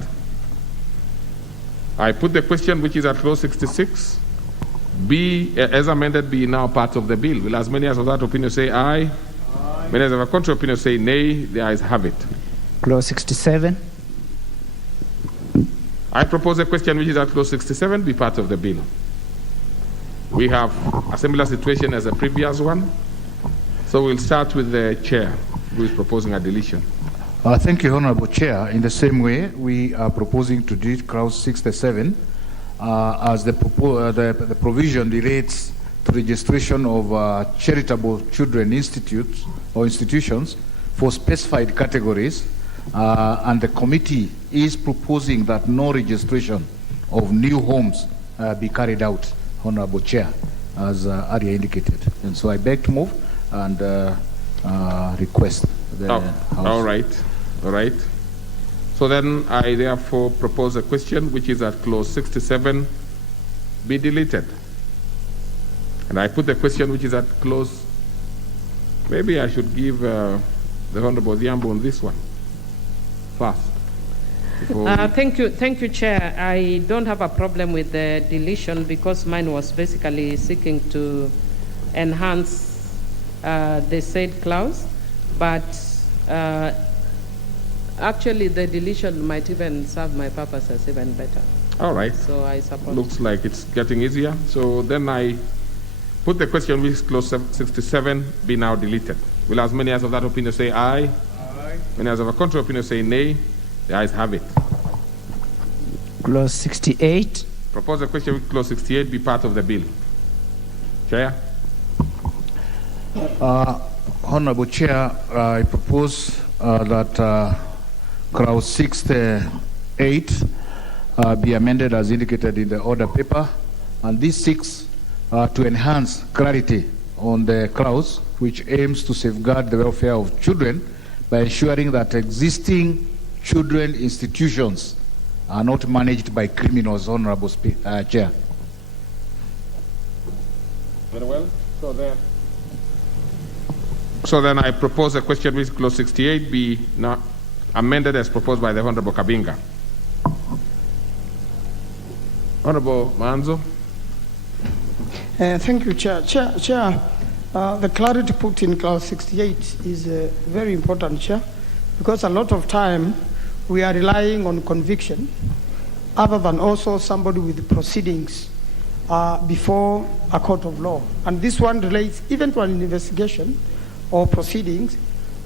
I put the question, which is at clause 66, be as amended, be now part of the bill. Will as many as of that opinion say aye? Aye. Many as of a contrary opinion say nay? The ayes have it. Clause 67. I propose a question which is at clause 67 be part of the bill. We have a similar situation as the previous one. So we'll start with the chair, who is proposing a deletion. Thank you, Honorable Chair. In the same way, we are proposing to delete clause 67 as the provision relates to registration of charitable children institutes or institutions for specified categories, and the committee is proposing that no registration of new homes be carried out, Honorable Chair, as earlier indicated. And so I beg to move and request the House. All right. So then I therefore propose a question which is at clause 67 be deleted. And I put the question which is at clause, maybe I should give the Honorable Diambo on this one first. Thank you, Chair. I don't have a problem with the deletion because mine was basically seeking to enhance the said clause, but actually the deletion might even serve my purposes even better. All right. So I support. Looks like it's getting easier. So then I put the question which is clause 67 be now deleted. Will as many as of that opinion say aye? Aye. Many as of a contrary opinion say nay? The ayes have it. Clause 68. Propose a question with clause 68 be part of the bill. Chair? Honorable Chair, I propose that clause 68 be amended as indicated in the order paper, and this seeks to enhance clarity on the clause, which aims to safeguard the welfare of children by ensuring that existing children institutions are not managed by criminals, Honorable Chair. Very well. So then I propose a question with clause 68 be now amended as proposed by the Honorable Kabinga. Honorable Manzo. Thank you, Chair. Chair, the clarity put in clause 68 is very important, Chair, because a lot of time we are relying on conviction other than also somebody with proceedings before a court of law. And this one relates even to an investigation or proceedings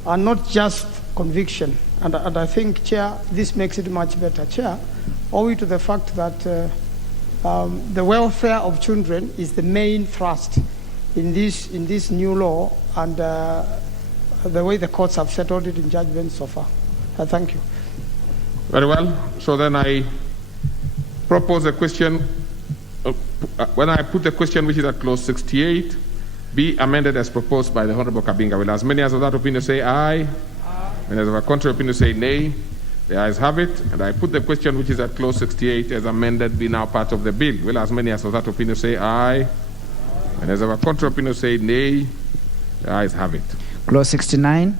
and not just conviction. And I think, Chair, this makes it much better, Chair, owing to the fact that the welfare of children is the main thrust in this new law and the way the courts have settled it in judgment so far. Thank you. Very well. So then I propose a question. When I put the question which is at clause 68, be amended as proposed by the Honorable Kabinga. Will as many as of that opinion say aye? Aye. And as of a contrary opinion say nay? The ayes have it. And I put the question which is at clause 68 as amended be now part of the bill. Will as many as of that opinion say aye? Aye. And as of a contrary opinion say nay? The ayes have it. Clause 69.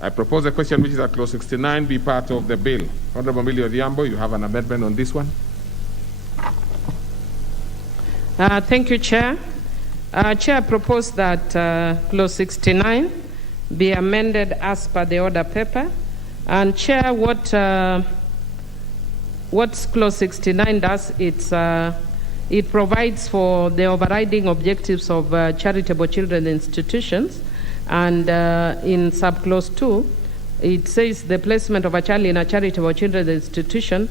I propose a question which is at clause 69 be part of the bill. Honorable Millie Odhiambo, you have an amendment on this one. Thank you, Chair. Chair, I propose that clause 69 be amended as per the order paper. And Chair, what clause 69 does, it provides for the overriding objectives of charitable children institutions. And in subclause 2, it says the placement of a child in a charitable children's institution